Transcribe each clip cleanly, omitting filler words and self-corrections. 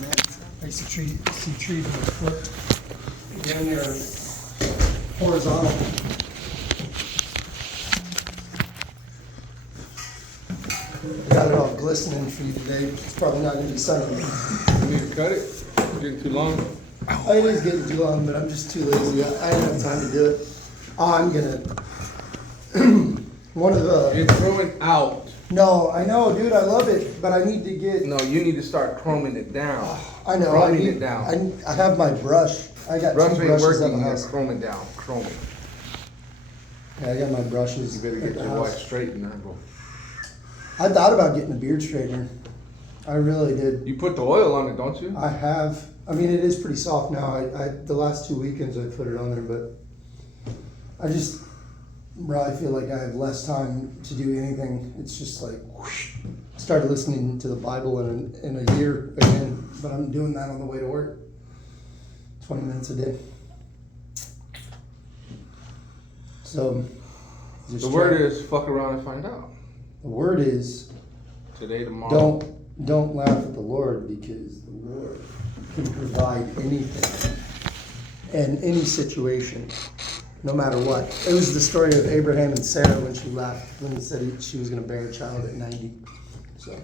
man. I used to see trees with a foot down there horizontal. Got it all glistening for you today. It's probably not going to be sunny. You need to cut it? It's getting too long? It is getting too long, but I'm just too lazy. I don't have time to do it. I'm going to... One of the... You're throwing out. No, I know, dude. I love it, but I need to get... No, you need to start chroming it down. I know. Chroming it down. I have my brush. I got Brush two ain't brushes at working, the you house. chrome it down. Chrome it. Yeah, I got my brushes. You better at get the your wife house. straightener. I thought about getting a beard straightener. I really did. You put the oil on it, don't you? I have. I mean, it is pretty soft now. The last 2 weekends I put it on there, but I just really feel like I have less time to do anything. It's just like whoosh. Started listening to the Bible in a year again, but I'm doing that on the way to work. 20 minutes a day. So just The word is fuck around and find out. the word is Today, tomorrow. don't laugh at the Lord, because the Lord can provide anything and any situation, no matter what. It was the story of Abraham and Sarah when she laughed, when he said she was going to bear a child at 90. So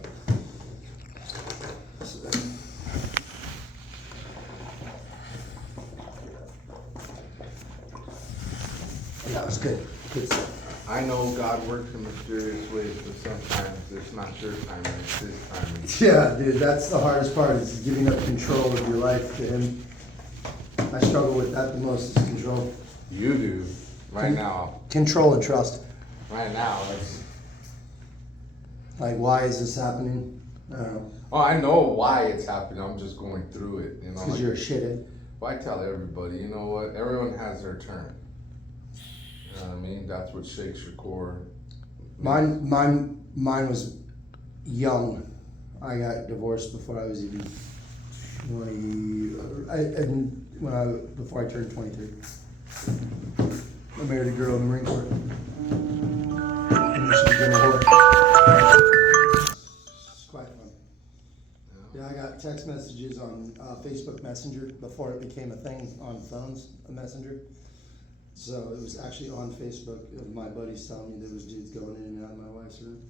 that was good. Good stuff. I know God works in mysterious ways, but sometimes it's not your timing, it's His timing. Yeah, dude, that's the hardest part, is giving up control of your life to Him. I struggle with that the most, is control. You do. Right now. Control and trust. Right now. It's... Like, why is this happening? I don't know. Oh, I know why it's happening. I'm just going through it. You know, Because you're a shithead. Well, I tell everybody, you know what? Everyone has their turn. You know what I mean? That's what shakes your core. Mine was young. I got divorced before I was even 20. Before I turned 23. I married a girl in the Marine Corps. And she became a whore. It's quite fun. Yeah, I got text messages on Facebook Messenger before it became a thing on phones, a messenger. So it was actually on Facebook of my buddies telling me there was dudes going in and out of my wife's room.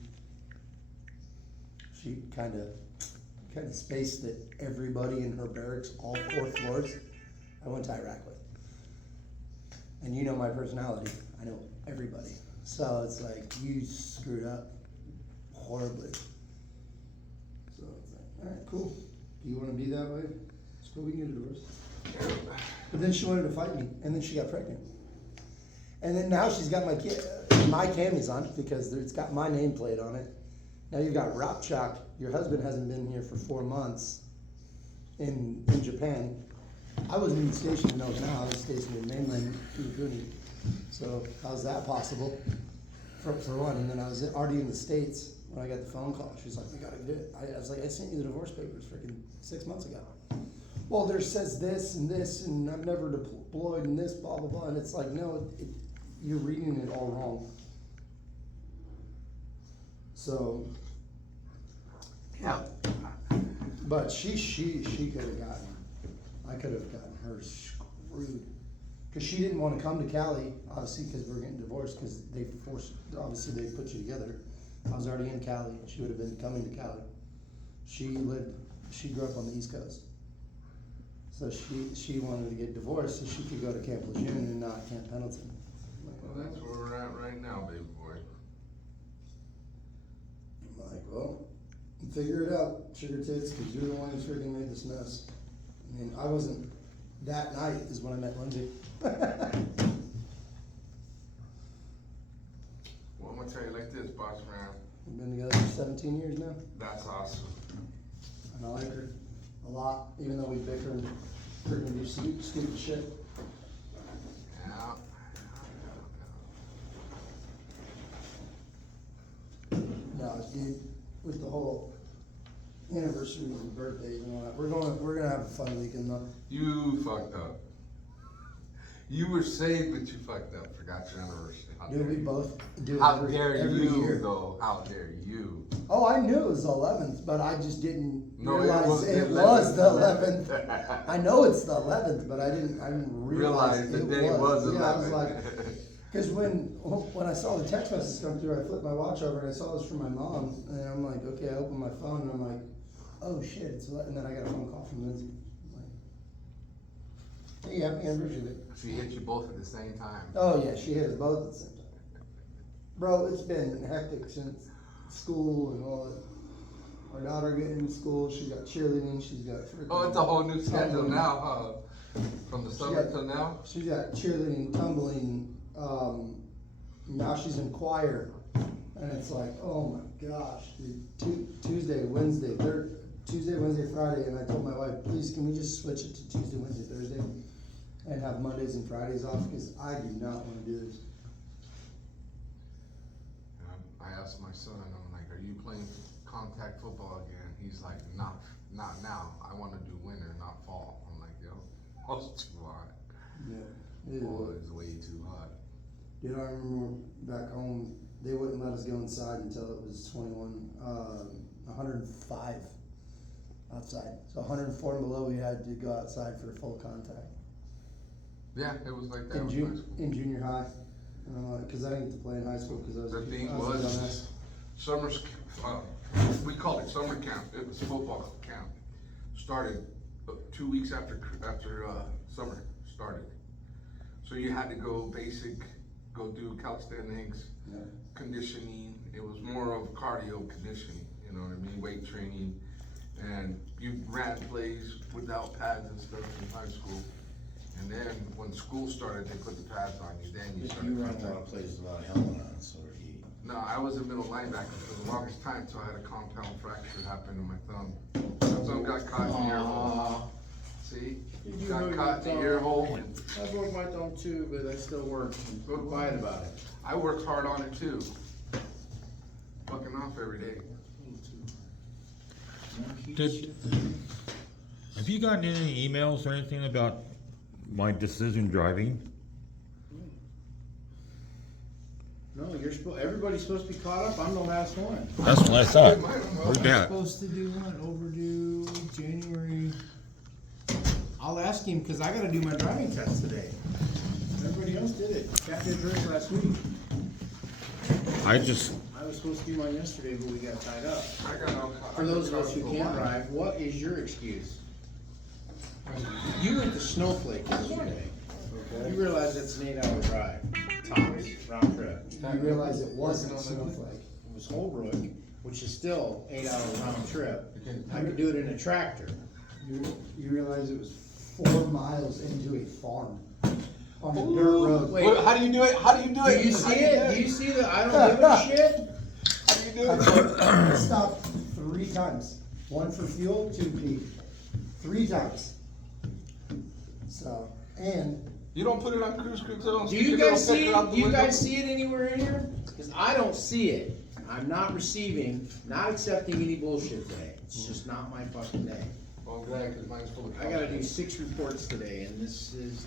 She kind of spaced that everybody in her barracks, all 4 floors, I went to Iraq with. And you know my personality. I know everybody. So it's like, you screwed up horribly. So it's like, all right, cool. Do you want to be that way? It's cool, we can get a divorce. But then she wanted to fight me, and then she got pregnant. And then now she's got my camis on, because it's got my nameplate on it. Now you've got Rapchak. Your husband hasn't been here for 4 months in Japan. I wasn't even stationed in Okinawa. I was stationed in mainland Kuni. So how's that possible? For one, and then I was already in the States when I got the phone call. She's like, "We gotta get it." I was like, "I sent you the divorce papers freaking 6 months ago." Well, there says this, and I've never deployed, and this, blah blah blah. And it's like, no, you're reading it all wrong. So, yeah. But she could have gotten. I could have gotten her screwed, because she didn't want to come to Cali, obviously, because we're getting divorced, because they put you together. I was already in Cali. She would have been coming to Cali. She grew up on the East Coast. So she wanted to get divorced so she could go to Camp Lejeune and not Camp Pendleton. Well, that's where we're at right now, baby boy. I'm like, well, figure it out, sugar tits, because you're the one who's freaking made this mess. I mean, I wasn't, that night is when I met Lindsay. Well, I'm gonna tell you like this, boss man. We've been together for 17 years now, That's awesome. and I like her a lot, even though we bicker and freaking do stupid shit. Yeah. No, dude, with the whole anniversaries and birthdays and all that, we're gonna have a fun weekend though. You fucked up. You were saved, but you fucked up. Forgot your anniversary. How Dude, dare we you. both do it How every dare you, you, though? How dare you? Oh, I knew it was the 11th, but I just didn't realize it the was the 11th. 11th. I know it's the 11th, but I didn't realize the it day was 11th. Yeah, I was like, because when I saw the text message come through, I flipped my watch over and I saw this from my mom, and I'm like, okay, I opened my phone and I'm like, oh shit, it's 11, and then I got a phone call from Lindsay. I'm like, hey, happy anniversary. She hit you both at the same time. Oh yeah, she hit us both at the same time. Bro, it's been hectic since school and all that. Our daughter getting in school, she's got cheerleading, she's got freaking. Oh, it's a whole new schedule now, huh? From the summer till now? She's got cheerleading, tumbling, now she's in choir. And it's like, oh my gosh, dude, Tuesday, Wednesday, Friday, and I told my wife, please, can we just switch it to Tuesday, Wednesday, Thursday? And have Mondays and Fridays off, because I do not wanna do this. I asked my son, I'm like, are you playing contact football again? He's like, not now. I want to do winter, not fall. I'm like, yo, oh, it's too hot. Yeah. Oh, it's way too hot. Dude, I remember back home, they wouldn't let us go inside until it was 105 outside. So 104 and below, we had to go outside for full contact. Yeah, it was like that In, in high school. in junior high. And I'm like, cause I didn't get to play in high school because I was. The thing I was a was, dumbass. summer's, we called it summer camp. It was football camp. Started 2 weeks after summer started. So you had to go do calisthenics, Yeah. conditioning. It was more of cardio conditioning, you know what I mean, weight training. And you ran plays without pads and stuff in high school. And then when school started, they put the pads on you, then you started. You run a lot of places without a helmet on, so are you. No, I was a middle linebacker for the longest time, so I had a compound fracture happen in my thumb. My thumb got caught in the ear hole. See? You Got broke caught in your the ear thumb. hole. I broke my thumb too, but I still work. Go quiet about it. I worked hard on it too. Fucking off every day. Have you gotten any emails or anything about my decision driving? No, everybody's supposed to be caught up. I'm the last one. That's what I thought. Where'd that? Supposed to do one overdue January. I'll ask him, cause I gotta do my driving test today. Everybody else did it. Cat did hers last week. I just, I was supposed to do mine yesterday, but we got tied up. I got all. For those of us who can't drive, what is your excuse? You went to Snowflake yesterday. You realize it's an 8-hour drive, tops, round trip. You realize it wasn't Snowflake. It was Holbrook, which is still 8-hour round trip. I could do it in a tractor. You realize it was 4 miles into a farm on a dirt road. Wait, How do you do it? How do you do do it? you see it? Do you see that I don't give a shit? How do you do it? I stopped 3 times. 1 for fuel, 2 pee. 3 times. So, and You don't put it on cruise control. Do you guys see it? Do you guys see it anywhere in here? Cause I don't see it. I'm not accepting any bullshit today. It's just not my fucking day. Well, I'm glad, cause mine's full of. I gotta do 6 reports today, and this is.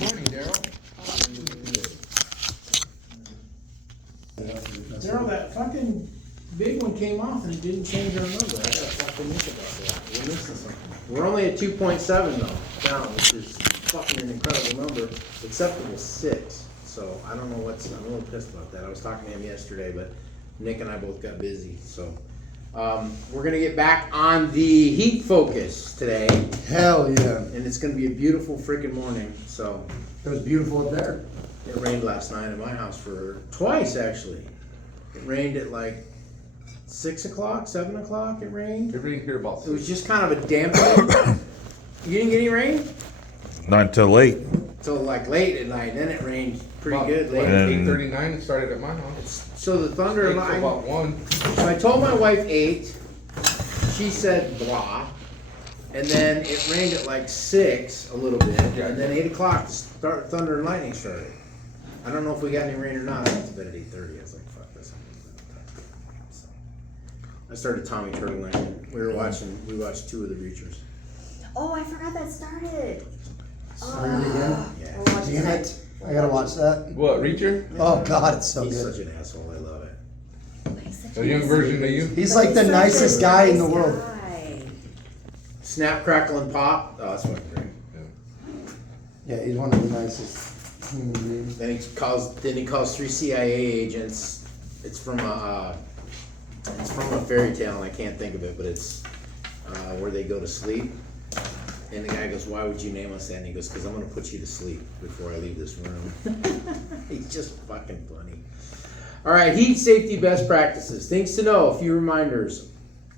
Morning, Daryl. Daryl, that fucking big one came off and it didn't change our number. I gotta fucking think about that. We're missing something. We're only at 2.7 though, down, which is fucking an incredible number. Acceptable 6. So I don't know I'm a little pissed about that. I was talking to him yesterday, but Nick and I both got busy, so. We're gonna get back on the heat focus today, hell yeah. and it's gonna be a beautiful freaking morning, so. It was beautiful up there. It rained last night at my house for twice, actually. It rained at like 6 o'clock, 7 o'clock, it rained. It rained here about It was just kind of a dampening. You didn't get any rain? not until late. Till like late at night, then it rained pretty good late. And- 8:39, it started at my house. So the thunder Stayed till line, about 1. so I told my wife 8, she said blah, and then it rained at like 6 a little bit, and then 8 o'clock, thunder and lightning started. I don't know if we got any rain or not. I went to bed at 8:30. I was like, fuck this. So, I started Tommy Turtleneck. We watched 2 of the Reachers. Oh, I forgot that started. Started again. Yeah. We'll watch Damn tonight. it. I gotta watch that. What, Reacher? Oh God, it's so He's good. such an asshole. I love it. He's such A young version of you? He's But like the such a nicest guy in the nice world. guy. Snap, crackle, and pop. Oh, that's fucking great. Yeah, he's one of the nicest human beings. Then he calls 3 CIA agents. It's from a fairy tale, and I can't think of it, but it's where they go to sleep. And the guy goes, "Why would you name us that?" And he goes, "Because I'm gonna put you to sleep before I leave this room." He's just fucking funny. All right, heat safety best practices. Things to know. A few reminders.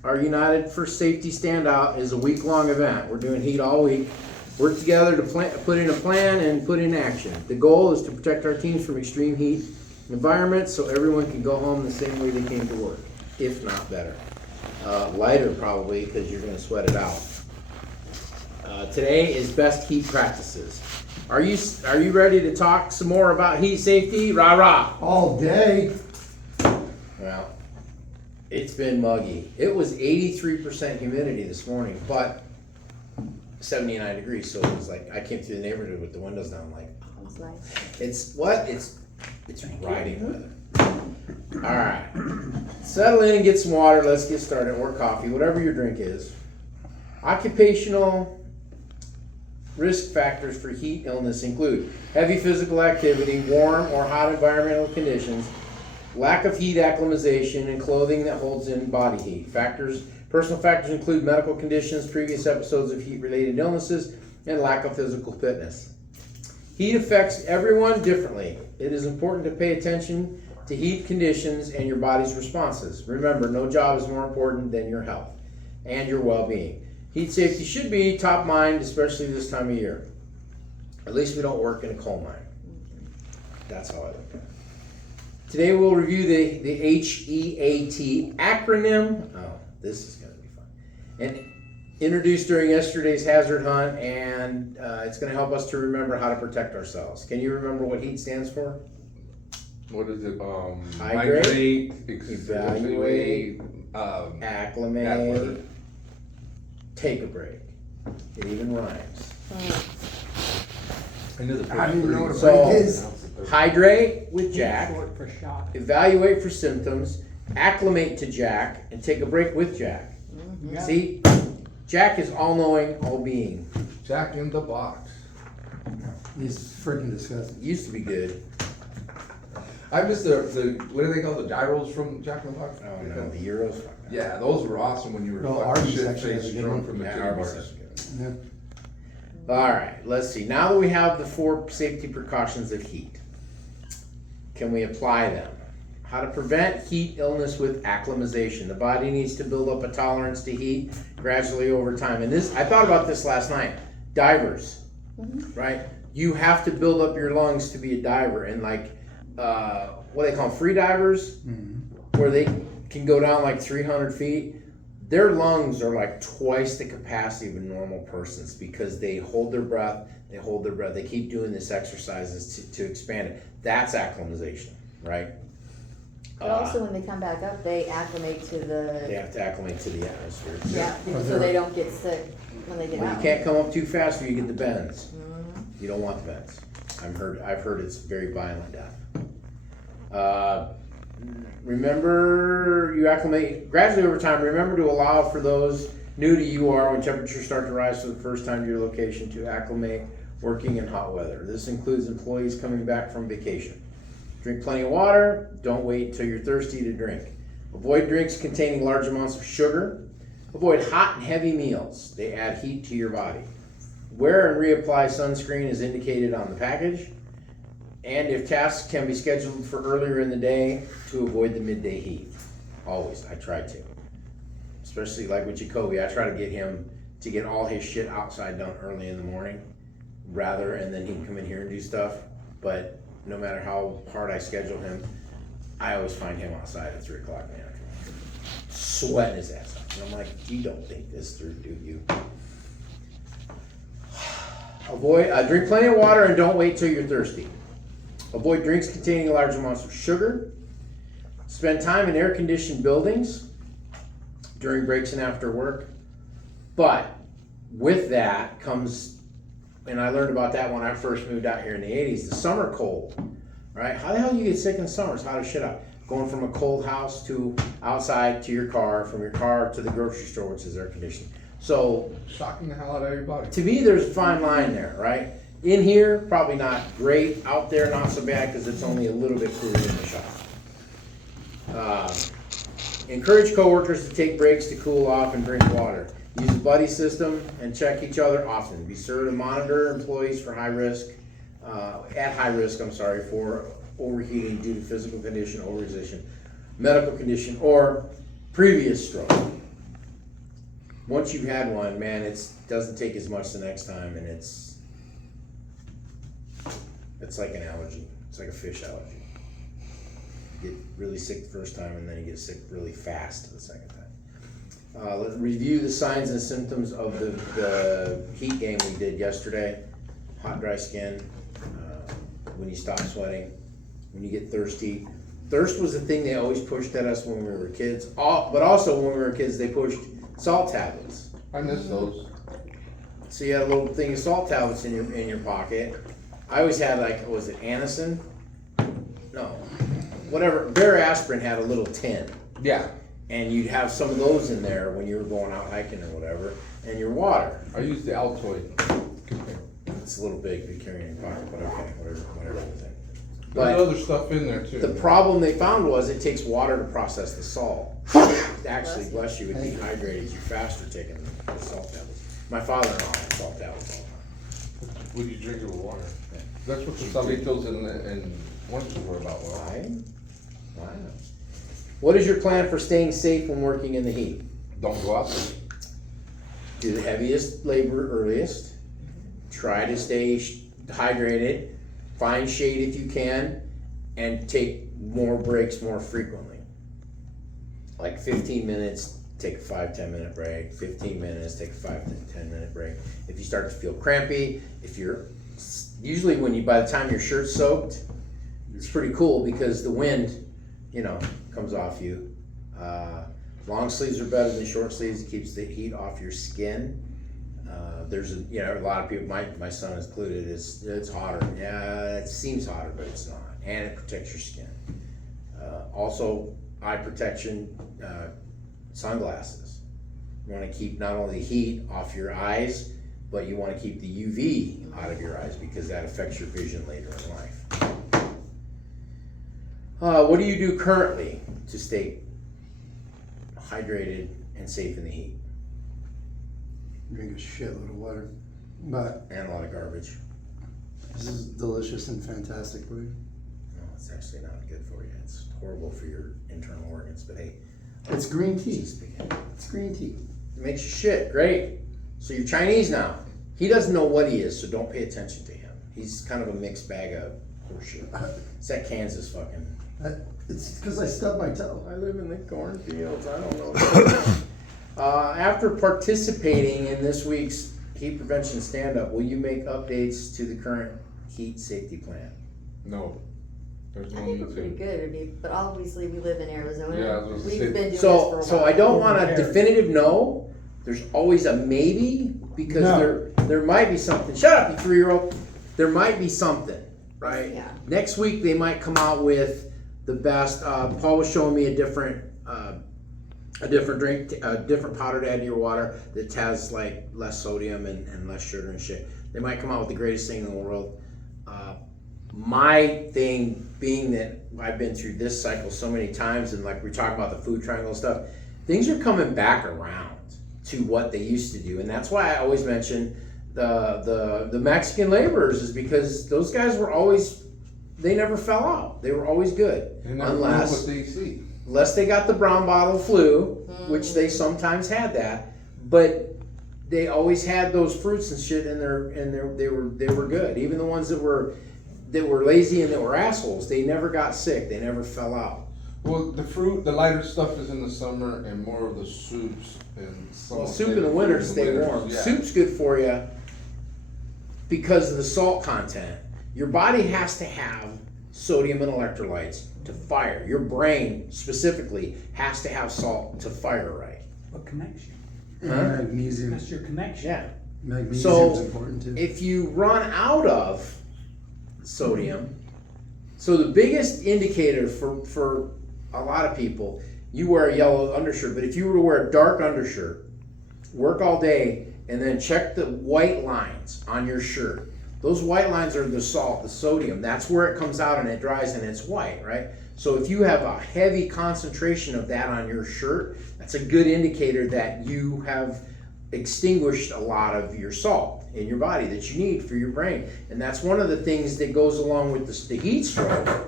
Our United for Safety Standout is a week-long event. We're doing heat all week. Work together to put in a plan and put in action. The goal is to protect our teams from extreme heat environments so everyone can go home the same way they came to work, if not better. Lighter probably, because you're gonna sweat it out. Today is best heat practices. Are you ready to talk some more about heat safety? Rah rah. All day. Well, it's been muggy. It was 83% humidity this morning, but 79 degrees. So it was like I came through the neighborhood with the windows down. Like That was nice. it's riding weather. All right, settle in and get some water. Let's get started, or coffee, whatever your drink is. Occupational risk factors for heat illness include heavy physical activity, warm or hot environmental conditions, lack of heat acclimatization, and clothing that holds in body heat. Personal factors include medical conditions, previous episodes of heat-related illnesses, and lack of physical fitness. Heat affects everyone differently. It is important to pay attention to heat conditions and your body's responses. Remember, no job is more important than your health and your well-being. Heat safety should be top mind, especially this time of year. At least we don't work in a coal mine. That's how I look at it. Today we'll review the HEAT acronym. Oh, this is going to be fun. And introduced during yesterday's hazard hunt, and it's going to help us to remember how to protect ourselves. Can you remember what HEAT stands for? What is it? Hydrate, Evaluate, Acclimate, that word. take a break. It even rhymes. I knew the I don't even know what a So- break is. Hydrate with Jack, Short for shot. evaluate for symptoms, acclimate to Jack, and take a break with Jack. Yeah. See, Jack is all-knowing, all-being. Jack in the Box. He's freaking disgusting. Used to be good. I miss the what do they call the gyros from Jack in the Box? Oh no, the Euros. Fuck that. Yeah, those were awesome when you were No, fucking Arby's shit actually has a faced good drunk one. from the Yeah, titty Arby's bars. is good. Yeah. All right, let's see. Now that we have the 4 safety precautions of heat, can we apply them? How to prevent heat illness with acclimatization. The body needs to build up a tolerance to heat gradually over time. And this, I thought about this last night. Divers, right? You have to build up your lungs to be a diver. And like, what they call them, free divers, where they can go down like 300 feet. Their lungs are like twice the capacity of a normal person's because they hold their breath, they keep doing this exercises to expand it. That's acclimatization, right? But also when they come back up, they acclimate to They the, have to acclimate to the atmosphere. yeah, so they don't get sick when they get Well, out. you can't come up too fast or you get the bends. You don't want the bends. I've heard it's very violent death. Remember, you acclimate gradually over time. Remember to allow for those new to UR when temperatures start to rise for the first time to your location to acclimate working in hot weather. This includes employees coming back from vacation. Drink plenty of water. Don't wait until you're thirsty to drink. Avoid drinks containing large amounts of sugar. Avoid hot and heavy meals. They add heat to your body. Wear and reapply sunscreen as indicated on the package. And if tasks can be scheduled for earlier in the day, to avoid the midday heat. Always, I try to. Especially like with Jacoby, I try to get him to get all his shit outside done early in the morning, and then he can come in here and do stuff. But no matter how hard I schedule him, I always find him outside at 3 o'clock in the afternoon, sweating his ass off. And I'm like, you don't think this through, do you? Drink plenty of water and don't wait till you're thirsty. Avoid drinks containing large amounts of sugar. Spend time in air-conditioned buildings during breaks and after work. But with that comes and I learned about that when I first moved out here in the 80s, the summer cold, right? How the hell do you get sick in the summer? It's hot as shit out. Going from a cold house to outside to your car, from your car to the grocery store, which is air conditioning. So Shocking the hell out of everybody. to me, there's a fine line there, right? In here, probably not great. Out there, not so bad because it's only a little bit cooler in the shop. Encourage coworkers to take breaks to cool off and drink water. Use a buddy system and check each other often. Be sure to monitor employees for high risk, for overheating due to physical condition, overexertion, medical condition, or previous stroke. Once you've had one, man, it doesn't take as much the next time, and it's like an allergy. It's like a fish allergy. You get really sick the first time, and then you get sick really fast the second time. Let's review the signs and symptoms of the heat game we did yesterday. Hot, dry skin, when you stop sweating, when you get thirsty. Thirst was the thing they always pushed at us when we were kids. But also when we were kids, they pushed salt tablets. I miss those. So you had a little thing of salt tablets in your pocket. I always had was it Anacin? No, whatever. Bear aspirin had a little tin, Yeah. and you'd have some of those in there when you were going out hiking or whatever, and your water. I used the Altoid. It's a little big to carry in your pocket, but okay, whatever it was in. There's But other stuff in there too. the problem they found was it takes water to process the salt. Actually, bless you, it dehydrates you faster taking the salt tablets. My father-in-law had salt tablets all the time. Would you drink it with water? That's what the Salitos and oranges were about. Well, Why? What is your plan for staying safe when working in the heat? don't go out there. Do the heaviest labor earliest. Try to stay hydrated. Find shade if you can, and take more breaks more frequently. Like 15 minutes, take a 5-10 minute break. 15 minutes, take a 5-10 minute break. If you start to feel crampy, usually by the time your shirt's soaked, it's pretty cool because the wind, comes off you. Long sleeves are better than short sleeves. It keeps the heat off your skin. There's a lot of people, my son is included, it's hotter. Yeah, it seems hotter, but it's not. And it protects your skin. Also, eye protection, sunglasses. You want to keep not only the heat off your eyes, but you want to keep the UV out of your eyes because that affects your vision later in life. What do you do currently to stay hydrated and safe in the heat? Drink a shitload of water. But And a lot of garbage. this is delicious and fantastic food. No, it's actually not good for you. It's horrible for your internal organs, but hey. It's green tea. Just begin. It's green tea. It makes you shit. Great. So you're Chinese now. He doesn't know what he is, so don't pay attention to him. He's kind of a mixed bag of horseshit. It's that Kansas fucking. It's because I stubbed my toe. I live in the cornfields. I don't know. After participating in this week's heat prevention stand-up, will you make updates to the current heat safety plan? No. There's I no think need we're pretty to. good, but obviously we live in Arizona. Yeah, I was gonna We've say- been doing this for So, a while. so I don't want a definitive no. There's always a maybe because No. there might be something. Shut up, you 3-year-old. There might be something, right? Yeah. Next week they might come out with the best. Paul was showing me a different drink, a different powder to add to your water that has like less sodium and less sugar and shit. They might come out with the greatest thing in the world. My thing being that I've been through this cycle so many times, and like we talk about the food triangle stuff, things are coming back around to what they used to do, and that's why I always mention the Mexican laborers is because those guys were always, they never fell out. They were always good, They never know what unless they see. they got the brown bottle flu, which they sometimes had that, but they always had those fruits and shit in their they were good. Even the ones that were lazy and that were assholes, they never got sick. They never fell out. Well, the lighter stuff is in the summer, and more of the soups and some. Well, soup in the winter to stay warm. Yeah. Soup's good for you because of the salt content. Your body has to have sodium and electrolytes to fire. Your brain specifically has to have salt to fire right. What connection? Magnesium. That's your connection. Yeah. Magnesium's So, important too. if you run out of sodium, so the biggest indicator for a lot of people, you wear a yellow undershirt, but if you were to wear a dark undershirt, work all day, and then check the white lines on your shirt. Those white lines are the salt, the sodium. That's where it comes out and it dries and it's white, right? So if you have a heavy concentration of that on your shirt, that's a good indicator that you have extinguished a lot of your salt in your body that you need for your brain. And that's one of the things that goes along with the heat stroke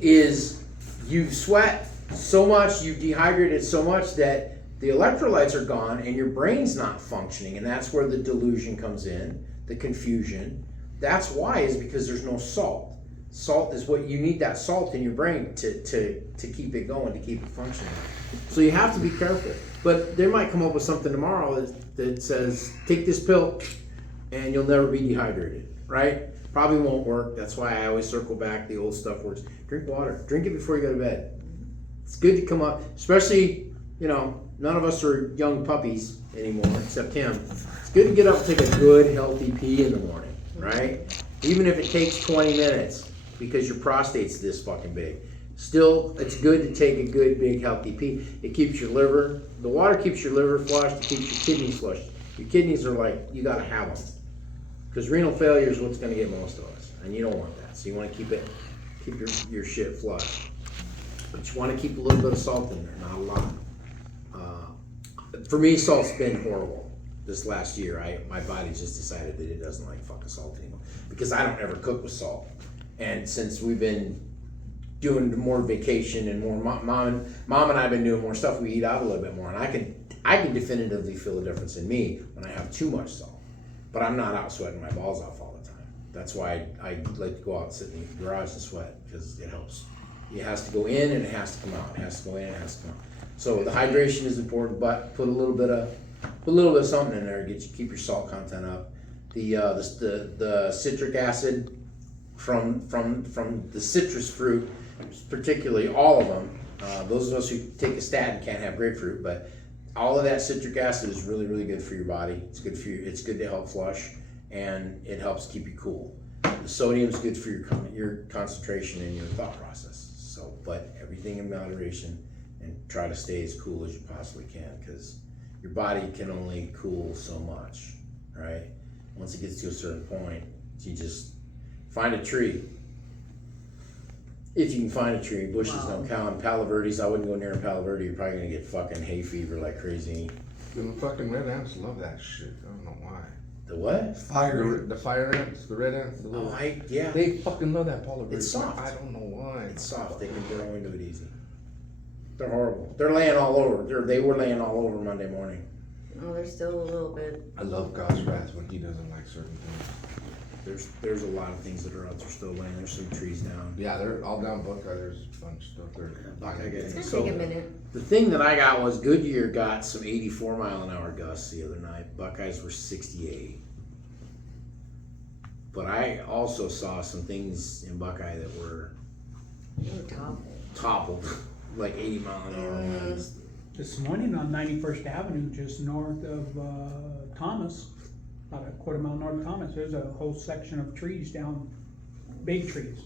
is you sweat so much, you dehydrated so much that the electrolytes are gone and your brain's not functioning. And that's where the delusion comes in, the confusion. That's why, is because there's no salt. Salt is what you need, that salt in your brain to keep it going, to keep it functioning. So you have to be careful. But they might come up with something tomorrow that says, take this pill and you'll never be dehydrated, right? Probably won't work. That's why I always circle back. The old stuff works. Drink water. Drink it before you go to bed. It's good to come up, especially, you know, none of us are young puppies anymore, except him. It's good to get up and take a good, healthy pee in the morning, right? Even if it takes 20 minutes because your prostate's this fucking big. Still, it's good to take a good, big, healthy pee. It keeps your liver, the water keeps your liver flushed, it keeps your kidneys flushed. Your kidneys are like, you gotta have them. Because renal failure is what's gonna get most of us, and you don't want that. So you wanna keep your shit flushed. But you wanna keep a little bit of salt in there, not a lot. For me, salt's been horrible. This last year, my body just decided that it doesn't like fucking salt anymore. Because I don't ever cook with salt. And since we've been doing more vacation and more, mom and I have been doing more stuff, we eat out a little bit more. And I can definitively feel a difference in me when I have too much salt. But I'm not out sweating my balls off all the time. That's why I like to go out and sit in the garage and sweat, because it helps. It has to go in and it has to come out. It has to go in and it has to come out. So the hydration is important, but put a little bit of something in there, keep your salt content up. The citric acid from the citrus fruit, particularly all of them. Those of us who take a statin can't have grapefruit, but all of that citric acid is really, really good for your body. It's good for you. It's good to help flush, and it helps keep you cool. The sodium is good for your concentration and your thought process. So, but everything in moderation, and try to stay as cool as you possibly can, because your body can only cool so much, right? Once it gets to a certain point, you just find a tree. If you can find a tree, bushes don't count. Palo Verdes, I wouldn't go near a Palo Verde. You're probably gonna get fucking hay fever like crazy. The fucking red ants love that shit. I don't know why. The what? Fire. The fire ants, the red ants, the little. Yeah. They fucking love that Palo Verde. It's soft. I don't know why. It's soft. They can grow into it easy. They're horrible. They're laying all over. They were laying all over Monday morning. Oh, there's still a little bit. I love God's wrath when he doesn't like certain things. There's a lot of things that are out there still laying. There's some trees down. Yeah, they're all down Buckeye. There's a bunch of stuff there. It's gonna So- take a minute. The thing that I got was Goodyear got some 84 mile an hour gusts the other night. Buckeyes were 68. But I also saw some things in Buckeye that were They were toppled. toppled, like 80 mile an hour winds. This morning on 91st Avenue, just north of Thomas, about a quarter mile north of Thomas, there's a whole section of trees down, big trees.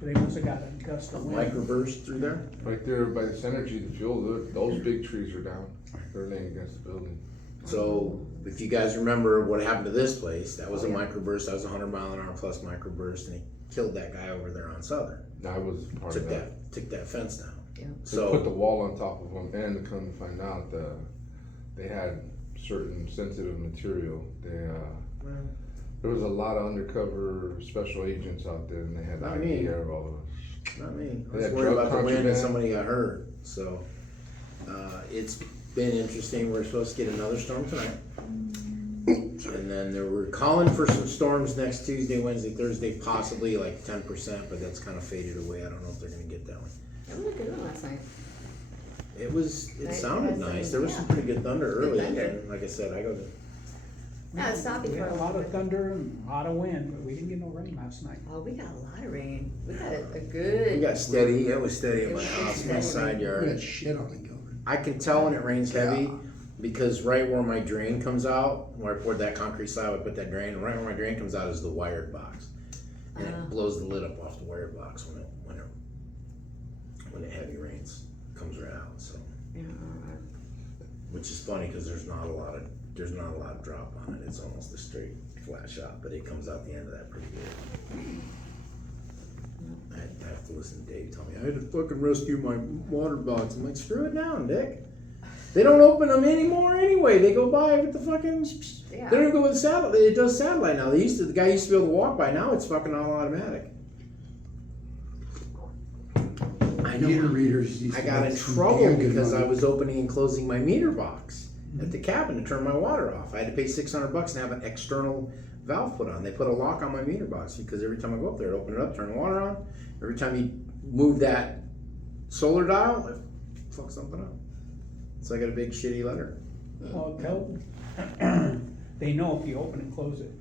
So they must have got a gust of wind. Microburst through there. Right there by the Synergy, the fuel, those big trees are down. They're laying against the building. So if you guys remember what happened to this place, that was a microburst. That was a 100 mile an hour plus microburst, and it killed that guy over there on Southern. I was part of that. Took that fence down. Yeah. They put the wall on top of them, and to come to find out, they had certain sensitive material. There was a lot of undercover special agents out there, and they had Not the me. idea of all of us. Not me. I They was had worried drug about the wind and contraband. somebody got hurt. So it's been interesting. We're supposed to get another storm tonight. And then we're calling for some storms next Tuesday, Wednesday, Thursday, possibly like 10%, but that's kind of faded away. I don't know if they're gonna get that one. That was a good one last night. It sounded had some- nice. There was some pretty good thunder Good early, thunder. and like I said, I go to. Yeah, it stopped We before. had a lot of thunder and a lot of wind, but we didn't get no rain last night. Oh, we got a lot of rain. We got a We good. got steady. It was steady at It my was house, steady. my side We're gonna yard. shit on it, Gilbert. I can tell when it rains heavy because right where my drain comes out, where I poured that concrete slab, I put that drain, right where my drain comes out is the wired box. And it blows the lid up off the wired box when it heavy rains, it comes right out, so. Which is funny, cause there's not a lot of drop on it, it's almost a straight flat shot, but it comes out the end of that pretty good. I have to listen to Dave tell me, I had to fucking rescue my water box. I'm like, screw it down, Dick. They don't open them anymore anyway. They go by with the fucking. Yeah. They don't go with satellite. It does satellite now. The guy used to be able to walk by. Now it's fucking all automatic. I Meter know. readers used I to got make in some trouble damn good because money. I was opening and closing my meter box at the cabin to turn my water off. I had to pay $600 and have an external valve put on. They put a lock on my meter box because every time I go up there, I'd open it up, turn the water on. Every time you move that solar dial, it fucks something up. So I got a big shitty letter. Well, they know if you open and close it.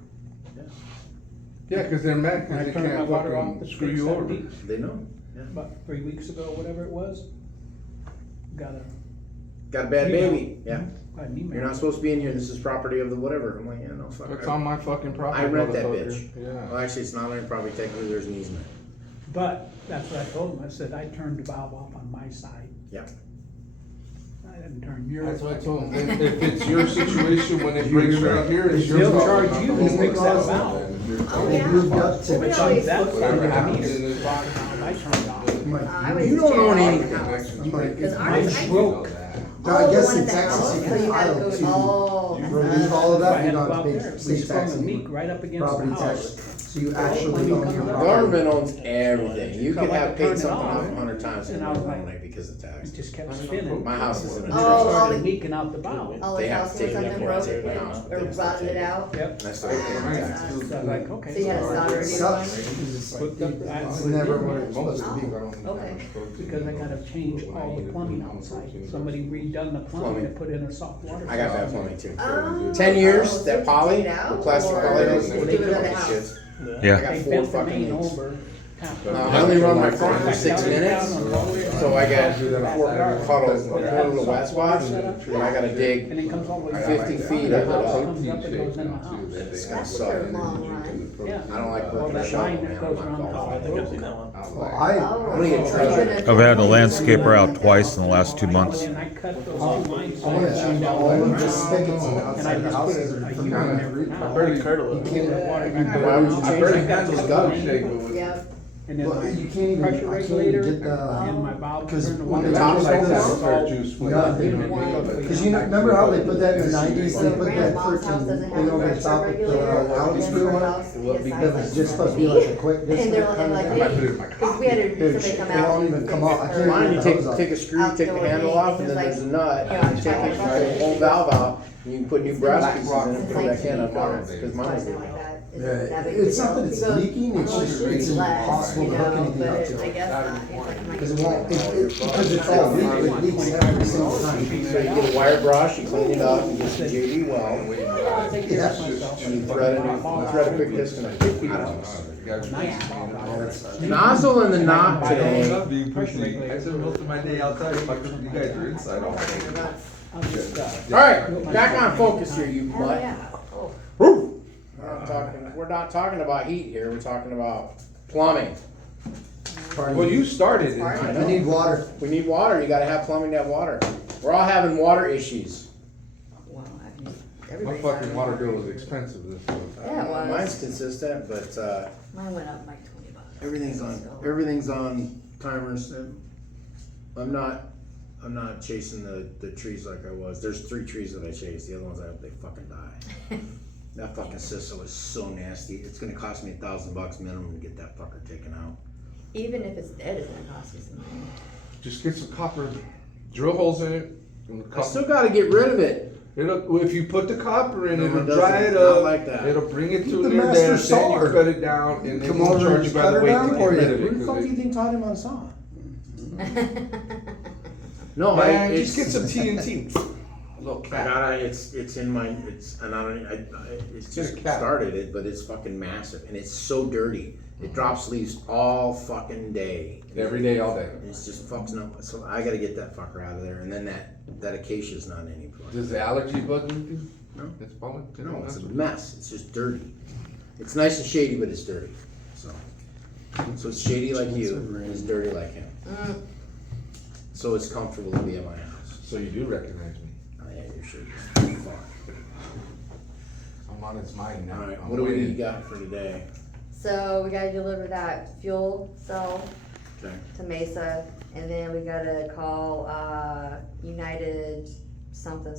Yeah, cause they're mad, When I cause they turned my can't water off, fucking the screw you over. 17th, They know. about 3 weeks ago, whatever it was, got Got a bad Email. baby. Yeah. an email. You're not supposed to be in here. This is property of the whatever. I'm like, yeah, no, fuck. It's on my fucking property. I rent that motherfucker. bitch. Yeah. Well, actually, it's not on property. Technically, there's an easement. But that's what I told them. I said, I turned the valve off on my side. Yeah. I didn't turn yours. That's what I told them. If it's your situation, when it breaks right here, it's your They'll problem. charge you not the to fix whole that house. valve. Oh, They yeah. moved up to. We But always that's look what for I the mean. is- I turned it off. I'm like, I was You don't jailed own on anything. the house. I'm like, Because it's ours, Mine I broke. I the guess one in at the Texas house, you so can you had to file go, to oh. remove all of I that. had You to don't go have out to there. pay We state sprung tax a leak anymore. right up against Property the tax. house. So you actually When you own come your to the The property. government owns everything. You So could I have had to paid turn it something off. off 100 times and And I no was like- money because of tax. It just kept spinning. My house is in a And trust. it Oh, started all the- leaking out the valve. All They the have house to or take it something before I broke take it, it out. or They still rotted take it it. out. Yep. And I still pay my taxes. So I was like, okay. So you had a solder It in sucks. one? It's just like, Hooked up the- it's never what it's supposed to be. Okay. Because I gotta change all the plumbing outside. Somebody redone the plumbing and put in a soft water. I got bad system. plumbing too. Oh, 10 years, so that you poly, take it out, the plastic or poly, you those leave it at the house? shits. I Yeah. got They 4 bent the fucking main leads. over. tapped No, it. I only run my phone for Back 6 down, minutes. down, and So I got Back 4 down. little wet spots, and I gotta dig. And it comes all the way 50 back. feet The of it house up. comes up and goes in the house. That's for a long run. Yeah. I don't like Well, working a that shovel, line man. that I'm goes not around the qualified. house. Well, Oh, I'm gonna get so you're treasurer. gonna- I've had a landscaper out twice in the last 2 months. And I cut those two lines. I wanna change all of the spigots And I outside the just house put is a from U down in that there root. for now. Barely You can't, Water you back Why would you down. change Barely it? got Just the gut. line. Yep. And then well, my you can't even, pressure I can't regulator even get the, and my valve. because turn the when water the back top down. goes It's out, all- because you know, remember how they put that in the nineties, they So put that grandma's house freaking doesn't have thing a over the pressure top of regulator, the Allen and screw her on it? house, yes, That was just supposed to be like a quick And they're disconnect like, kind of thing. hey, cause we had to, Dude, somebody come they out. won't even and come fix off. I her- can't Mine, you take Hose up. a screw, you take the handle off, and then there's a nut, and you take it, you pull the whole valve out, and you can put new brass pieces in it, and put it back in, I'm not, because mine was Something like that. Is Yeah, that big it's a not deal? that it's He goes, leaking, it's "Oh, it just, should it's be less, impossible you to hook know, anything but up I to it. guess not. He's like, Because it won't, because it's all leak, it leaks every single time. So you get a wire brush, you clean it up, you get some JD well, I'll take care of myself. and you thread a quick disconnect. I don't know. Nice valve. Nozzle in the knot I today. love being pushy. I spend most of my day outside. You guys are inside all day. I'll just, Alright, back on focus here, you hell mutt. yeah. Oh. We're not talking about heat here, we're talking about plumbing. Well, you started it. Pardon? I I know. need water. We need water, you gotta have plumbing to have water. We're all having water issues. Well, My everybody's fucking having water bill was expensive this month. Yeah, it was. Mine's consistent, but, Mine went up like $20. everything's on timers. I'm not chasing the trees like I was. There's 3 trees that I chased, the other ones I hope they fucking die. That fucking Sisal is so nasty. It's gonna cost me $1,000 minimum to get that fucker taken out. Even if it's dead, it's gonna cost you some money. Just get some copper, drill holes in it. And the I still copper, gotta get rid of it. if you put the copper in, No, it'll it dry doesn't. it up. Not like that. It'll bring it Get to the near master there, then sawer. you cut it down, and then Come we'll over charge and you by cut the it weight down to get for you. rid of Who it. the fuck 'cause do you it- think taught him on saw? No, Man, it's just get some TNT. little I cap. gotta, it's in my, it's, and I don't, it's Get a just cap. started it, but it's fucking massive, and it's so dirty. It drops leaves all fucking day. Every day, all day. It's just fucking up, so I gotta get that fucker out of there, and then that acacia's not any place. Does the allergy bug you? No. It's pollen? No, it's a mess, it's just dirty. It's nice and shady, but it's dirty, so. So it's shady like you, and it's dirty like him. So it's comfortable to be at my house. So you do recognize me. Oh yeah, you're shady. Fuck. I'm on his mind now. Alright, I'm what do we waiting. got for today? So we gotta deliver that fuel cell Okay. to Mesa, and then we gotta call, United something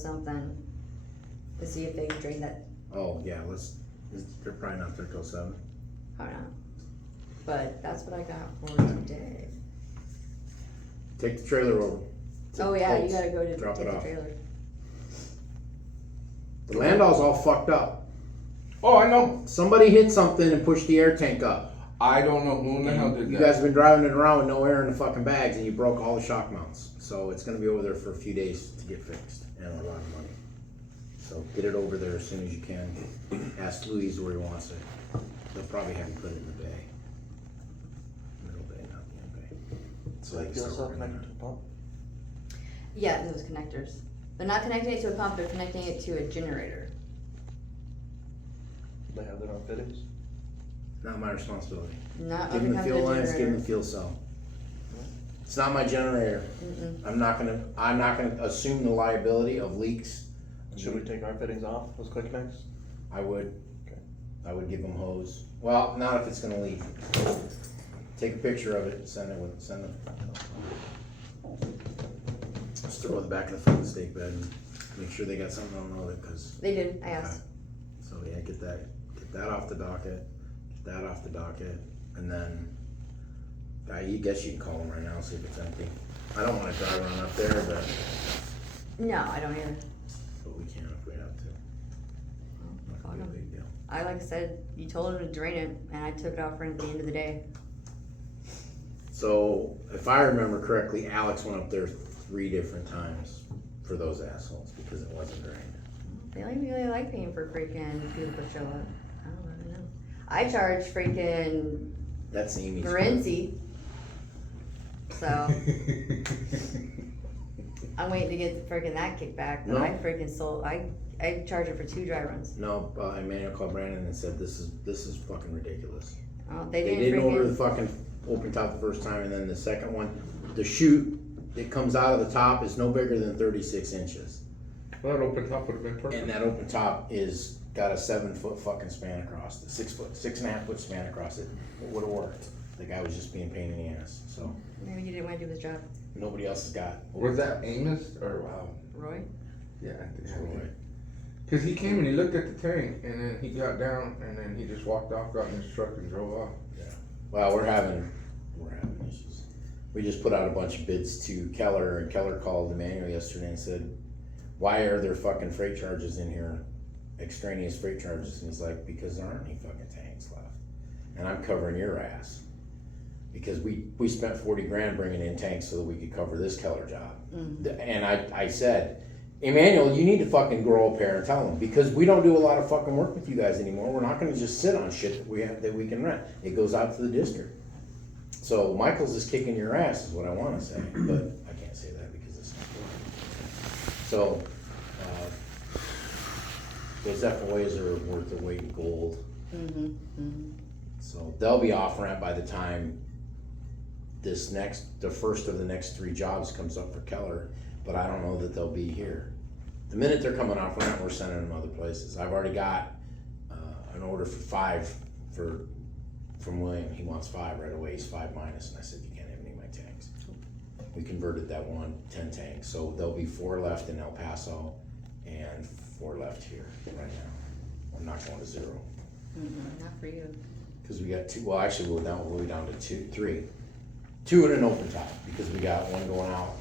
to see if they can drain that, Oh, yeah, they're probably not there till 7. I don't know. But that's what I got for today. Take the trailer over. Oh yeah, you Colts. gotta go to Drop take it the off. trailer. The Landau's all fucked up. Oh, I know. Somebody hit something and pushed the air tank up. I don't know who in the hell did You that. guys have been driving it around with no air in the fucking bags, and you broke all the shock mounts. So it's gonna be over there for a few days to get fixed, and a lot of money. So get it over there as soon as you can. Ask Louise where he wants it. They'll probably have you put it in the bay. Middle bay, not the end bay. So they can start working on it. Yeah, those connectors. They're not connecting it to a pump, they're connecting it to a generator. They have their own fittings. Not my responsibility. Not Give when them it the comes to fuel a lines, give them the generator. fuel cell. It's not my generator. Mm-mm. I'm not gonna assume the liability of leaks. Should we take our fittings off, those quick connects? I would. Okay. I would give them hose. Well, not if it's gonna leak. Take a picture of it and send them. Just throw it in the back of the fucking stake bed and make sure they got something on it, cause. They did, I asked. So yeah, get that off the docket, and then, I guess you can call them right now, see if it's empty. I don't wanna drive around up there, but No, I don't either. we can if we have to. Not Call gonna be a them. big deal. I, like I said, you told them to drain it, and I took it off right at the end of the day. So, if I remember correctly, Alex went up there 3 different times for those assholes because it wasn't drained. They don't even really like paying for freaking people to show up. I don't really know. I charge freaking That's Amy's. Morency. So, I'm waiting to get freaking that kickback, but No. I freaking sold, I charge it for 2 dry runs. No, Emmanuel called Brandon and said, this is fucking ridiculous. Oh, They they didn't order the freaking, fucking open top the first time, and then the second one, the chute that comes out of the top is no bigger than 36 inches. Well, that open top would have been perfect. And that open top got a 7-foot fucking span across it, 6.5 foot span across it. It would've worked. The guy was just being a pain in the ass, so maybe he didn't wanna do his job. nobody else has got. Was that Amos or Roy? yeah? Roy. Because he came and he looked at the tank and then he got down and then he just walked off, got in his truck and drove off. Well, we're having issues. We just put out a bunch of bids to Keller, and Keller called Emmanuel yesterday and said, why are there fucking freight charges in here? Extraneous freight charges, and he's like, because there aren't any fucking tanks left. And I'm covering your ass. Because we spent 40 grand bringing in tanks so that we could cover this Keller job. And I said, Emmanuel, you need to fucking grow up here and tell them, because we don't do a lot of fucking work with you guys anymore. We're not gonna just sit on shit that we can rent. It goes out to the district. So Michael's is kicking your ass is what I wanna say, but I can't say that because it's not true. So, those FOAs are worth their weight in gold. So they'll be off ramp by the time the first of the next 3 jobs comes up for Keller, but I don't know that they'll be here. The minute they're coming off ramp, we're sending them other places. I've already got an order for 5 from William. He wants 5 right away. He's 5 minus, and I said, you can't have any of my tanks. We converted that one 10 tanks, so there'll be 4 left in El Paso and 4 left here right now. I'm not going to 0. Not for you. Cause we got 2, well, actually, we'll be down to 3. 2 in an open top, because we got one going out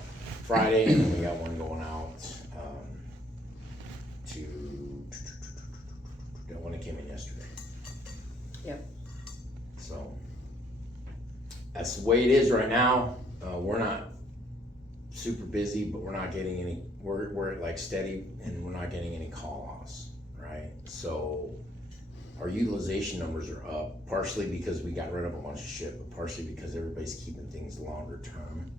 Friday, and then we got one going out, that one that came in yesterday. Yep. So, that's the way it is right now. We're not super busy, but we're not getting any, we're like steady and we're not getting any call-offs, right? So our utilization numbers are up, partially because we got rid of a bunch of shit, but partially because everybody's keeping things longer term.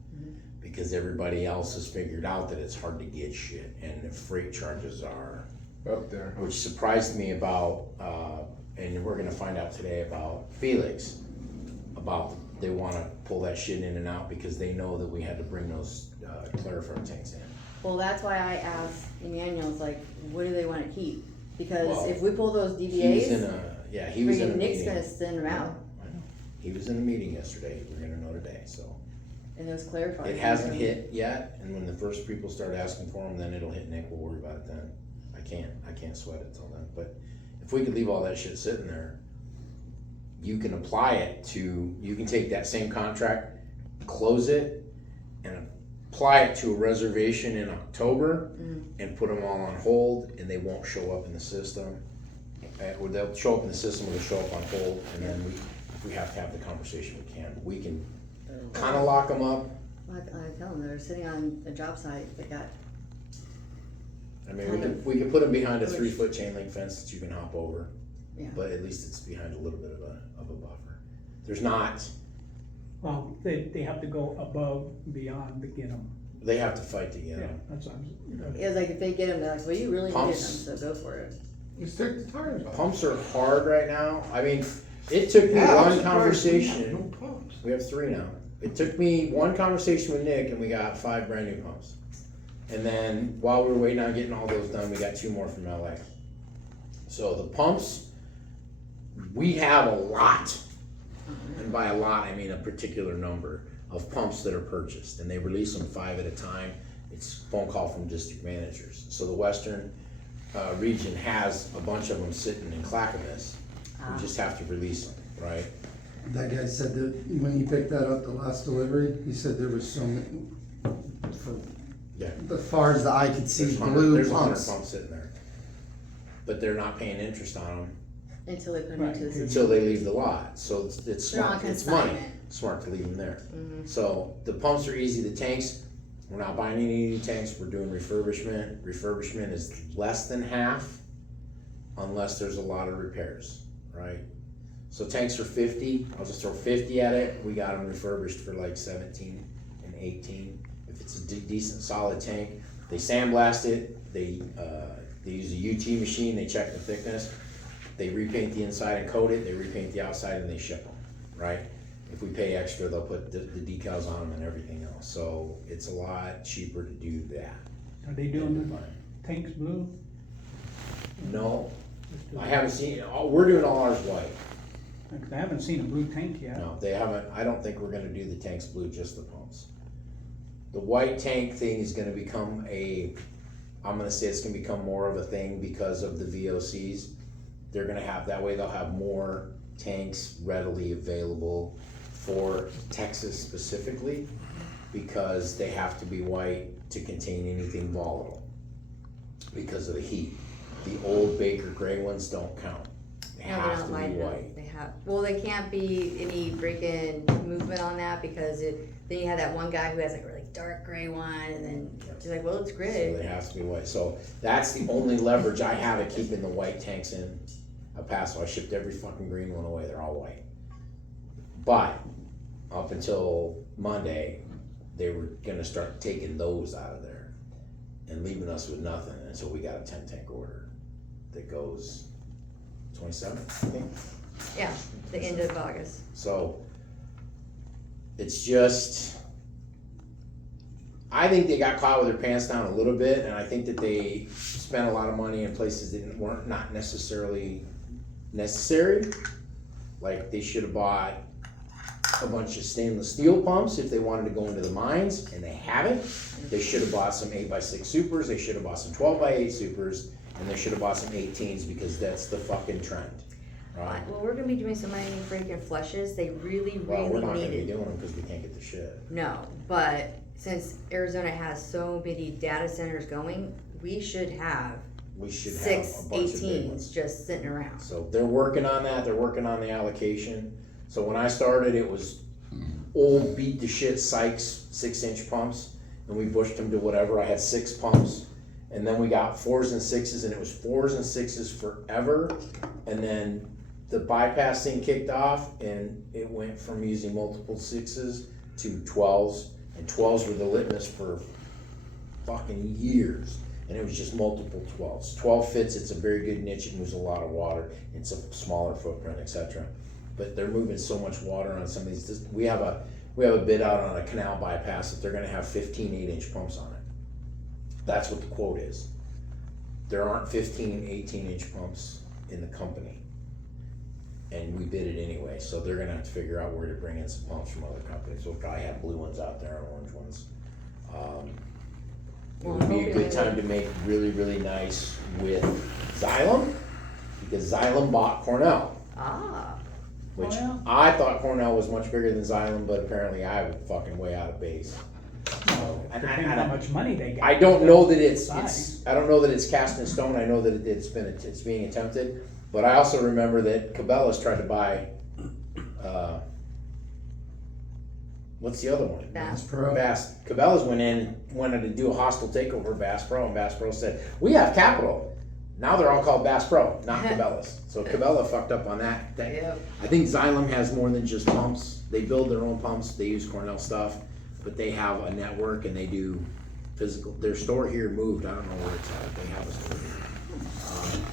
Because everybody else has figured out that it's hard to get shit and the freight charges are, Up there. which surprised me about, and we're gonna find out today about Felix, about they wanna pull that shit in and out because they know that we had to bring those, clarifier tanks in. Well, that's why I asked Emmanuel's like, what do they wanna keep? Because Well, if we pull those He was in DVAs, a, yeah, he was in a freaking Nick's meeting. gonna send them out, I know. He was in a meeting yesterday, we're gonna know today, so. and those clarifiers. It hasn't hit yet, and when the first people start asking for them, then it'll hit Nick, we'll worry about it then. I can't sweat it till then, but if we could leave all that shit sitting there, you can apply it to, you can take that same contract, close it, and apply it to a reservation in October, and put them all on hold, and they won't show up in the system. Or they'll show up in the system, or they'll show up on hold, and then if we have to have the conversation, we can, but we can kinda lock them up. I tell them, they're sitting on a job site, they got, I mean, Kind of we could put them behind a push. 3-foot chain link fence that you can hop over, yeah. but at least it's behind a little bit of a buffer. There's not, Well, they have to go above, beyond to get them. they have to fight to get Yeah, them. that's what I'm. It was like, if they get them, they're like, well, you really needed them, Pumps. so go for it. Just take the tires off. Pumps are hard right now. I mean, it took me Yeah, I'm one surprised we conversation. have no pumps. We have 3 now. It took me one conversation with Nick and we got 5 brand new pumps. And then while we were waiting on getting all those done, we got 2 more from LA. So the pumps, we have a lot. And by a lot, I mean a particular number of pumps that are purchased. And they release them 5 at a time. It's a phone call from district managers. So the Western region has a bunch of them sitting in Clackamas. We just have to release them, right? That guy said that when he picked that up, the last delivery, he said there was so many, for, Yeah. as far as the eye could see, There's 100 blue there's 100 pumps. pumps sitting there. But they're not paying interest on them Until they put them Right. into the system. until they leave the lot. So it's They're on smart, it's money. consignment. Smart to leave them there. Mhm. So the pumps are easy, the tanks, we're not buying any new tanks, we're doing refurbishment. Refurbishment is less than half unless there's a lot of repairs, right? So tanks are 50, I'll just throw 50 at it, we got them refurbished for like 17 and 18. If it's a decent solid tank, they sandblast it, they use a UT machine, they check the thickness, they repaint the inside and coat it, they repaint the outside and they ship them, right? If we pay extra, they'll put the decals on them and everything else, so it's a lot cheaper to do that. Are they doing the tanks blue? No, Just do- I haven't seen, we're doing all ours white. I haven't seen a blue tank yet. No, they haven't, I don't think we're gonna do the tanks blue, just the pumps. The white tank thing is gonna become I'm gonna say it's gonna become more of a thing because of the VOCs. They're gonna have, that way they'll have more tanks readily available for Texas specifically, because they have to be white to contain anything volatile because of the heat. The old Baker gray ones don't count. They No, they have don't to line be it up. white. They have, well, they can't be any freaking movement on that because then you have that one guy who has like a really dark gray one and then she's like, well, it's So gray. it has to be white. So that's the only leverage I have at keeping the white tanks in El Paso. I shipped every fucking green one away. They're all white. But up until Monday, they were gonna start taking those out of there and leaving us with nothing. And so we got a 10 tank order that goes 27th, I think. Yeah, the end of August. So it's just, I think they got caught with their pants down a little bit, and I think that they spent a lot of money in places that weren't not necessarily necessary. Like they should have bought a bunch of stainless steel pumps if they wanted to go into the mines, and they haven't. They should have bought some 8x6 supers, they should have bought some 12x8 supers, and they should have bought some 18s because that's the fucking trend, right? Well, we're gonna be doing so many freaking flushes, they really, Well, we're really not need gonna be it. doing them because we can't get the shit. No, but since Arizona has so many data centers going, we should have We should have 6 a bunch of big 18s ones. just sitting around. So they're working on that, they're working on the allocation. So when I started, it was old beat to shit Sykes 6-inch pumps. and we pushed them to whatever. I had 6 pumps, and then we got 4s and 6s, and it was 4s and 6s forever. And then the bypass thing kicked off, and it went from using multiple 6s to 12s, and 12s were the litmus for fucking years. And it was just multiple 12s. 12 fits, it's a very good niche, it moves a lot of water, it's a smaller footprint, etc. But they're moving so much water on some of these. We have a bid out on a canal bypass that they're gonna have 15 8-inch pumps on it. That's what the quote is. There aren't 15 18-inch pumps in the company. And we bid it anyway, so they're gonna have to figure out where to bring in some pumps from other companies. We'll probably have blue ones out there and orange ones. It would be a good time to make really, really nice with Xylem, because Xylem bought Cornell. Which Oh, yeah. I thought Cornell was much bigger than Xylem, but apparently I was fucking way out of base. So, and Depending on how much money they got. I don't know that it's Size. I don't know that it's cast in stone. I know that it's being attempted, but I also remember that Cabela's tried to buy, what's the other one? Bass. Pro. Bass. Cabela's wanted to do a hostile takeover of Bass Pro, and Bass Pro said, "We have capital." Now they're all called Bass Pro, not Cabela's. So Cabela fucked up on that. Yep. I think Xylem has more than just pumps. They build their own pumps. They use Cornell stuff, but they have a network and they do physical. Their store here moved. I don't know where it's at. They have a store here.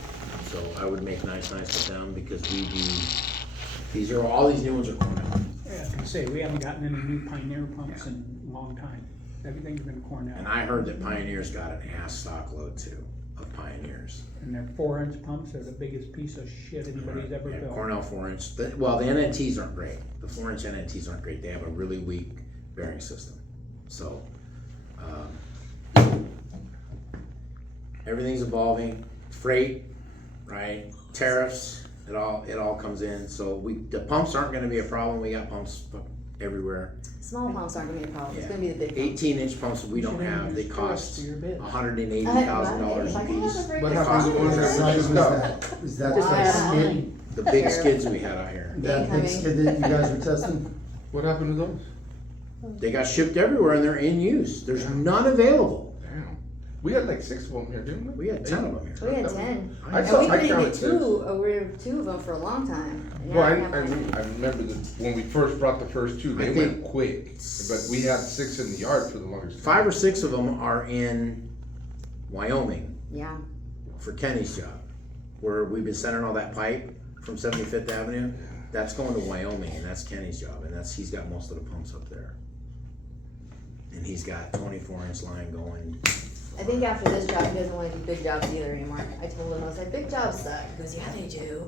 So I would make nice with them because we do. All these new ones are Cornell. Yeah, I was gonna say, we haven't gotten any new Pioneer pumps in a long time. Everything's been Cornell. And I heard that Pioneer's got an ass stock load too of Pioneers. And their 4-inch pumps are the biggest piece of shit anybody's ever Yeah, built. Cornell 4-inch. Well, the NNTs aren't great. The 4-inch NNTs aren't great. They have a really weak bearing system. So, everything's evolving. Freight, right? Tariffs. It all comes in. So the pumps aren't going to be a problem. We got pumps everywhere. Small pumps aren't gonna be a problem, it's Yeah. gonna be the big pumps. 18-inch pumps we don't Should have. They use cost for your bid. $180,000 If I a can have a piece. break What of happens fire. when What size was that? Is that Just that like skid? The big Sure. skids we had out here. That big skid that you guys were testing? What happened to those? They got shipped everywhere and they're in use. There's none available. Damn. We had like 6 of them here, didn't we? We had 10 of them here. We had 10. I And saw, we I couldn't counted get 6. we had 2 of them for a long time. And now Well, I we have one. remember that when we first brought the first 2, they I went think- quick, but we had 6 in the yard for the longest time. 5 or 6 of them are in Wyoming Yeah, for Kenny's job, where we've been sending all that pipe from 75th Avenue. That's going to Wyoming, and that's Kenny's job, and he's got most of the pumps up there. And he's got 24-inch line going. I think after this job, he doesn't wanna do big jobs either anymore. I told him, I was like, big jobs suck. He goes, yeah, they do.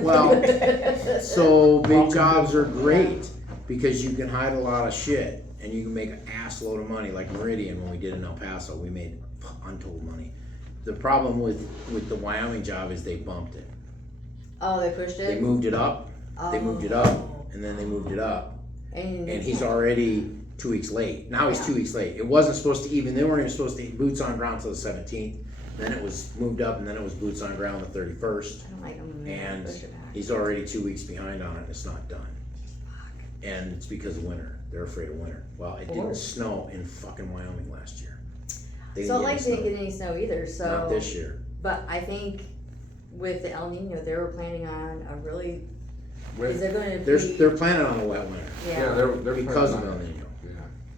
Well, So big jobs are great because you can hide a lot of shit and you can make an ass load of money. Like Meridian, when we did in El Paso, we made untold money. The problem with the Wyoming job is they bumped it. Oh, they pushed They it? moved it up, they moved it up, and then they moved it up. And And he's already 2 weeks late. Now he's 2 weeks late. It wasn't supposed to they weren't even supposed to boots on ground till the 17th. Then it was moved up and then it was boots on ground the 31st. I don't like them moving And push it back. he's already 2 weeks behind on it and it's not done. And it's because of winter. They're afraid of winter. Well, it Oh. didn't snow in fucking Wyoming last year. They Salt get Lake any didn't get any snow either, snow. so. Not this year. But I think with the El Nino, they were planning on a really, With- is there gonna be? They're planning on a wet winter Yeah, Yeah, they're because of planning El on it. Nino. Yeah.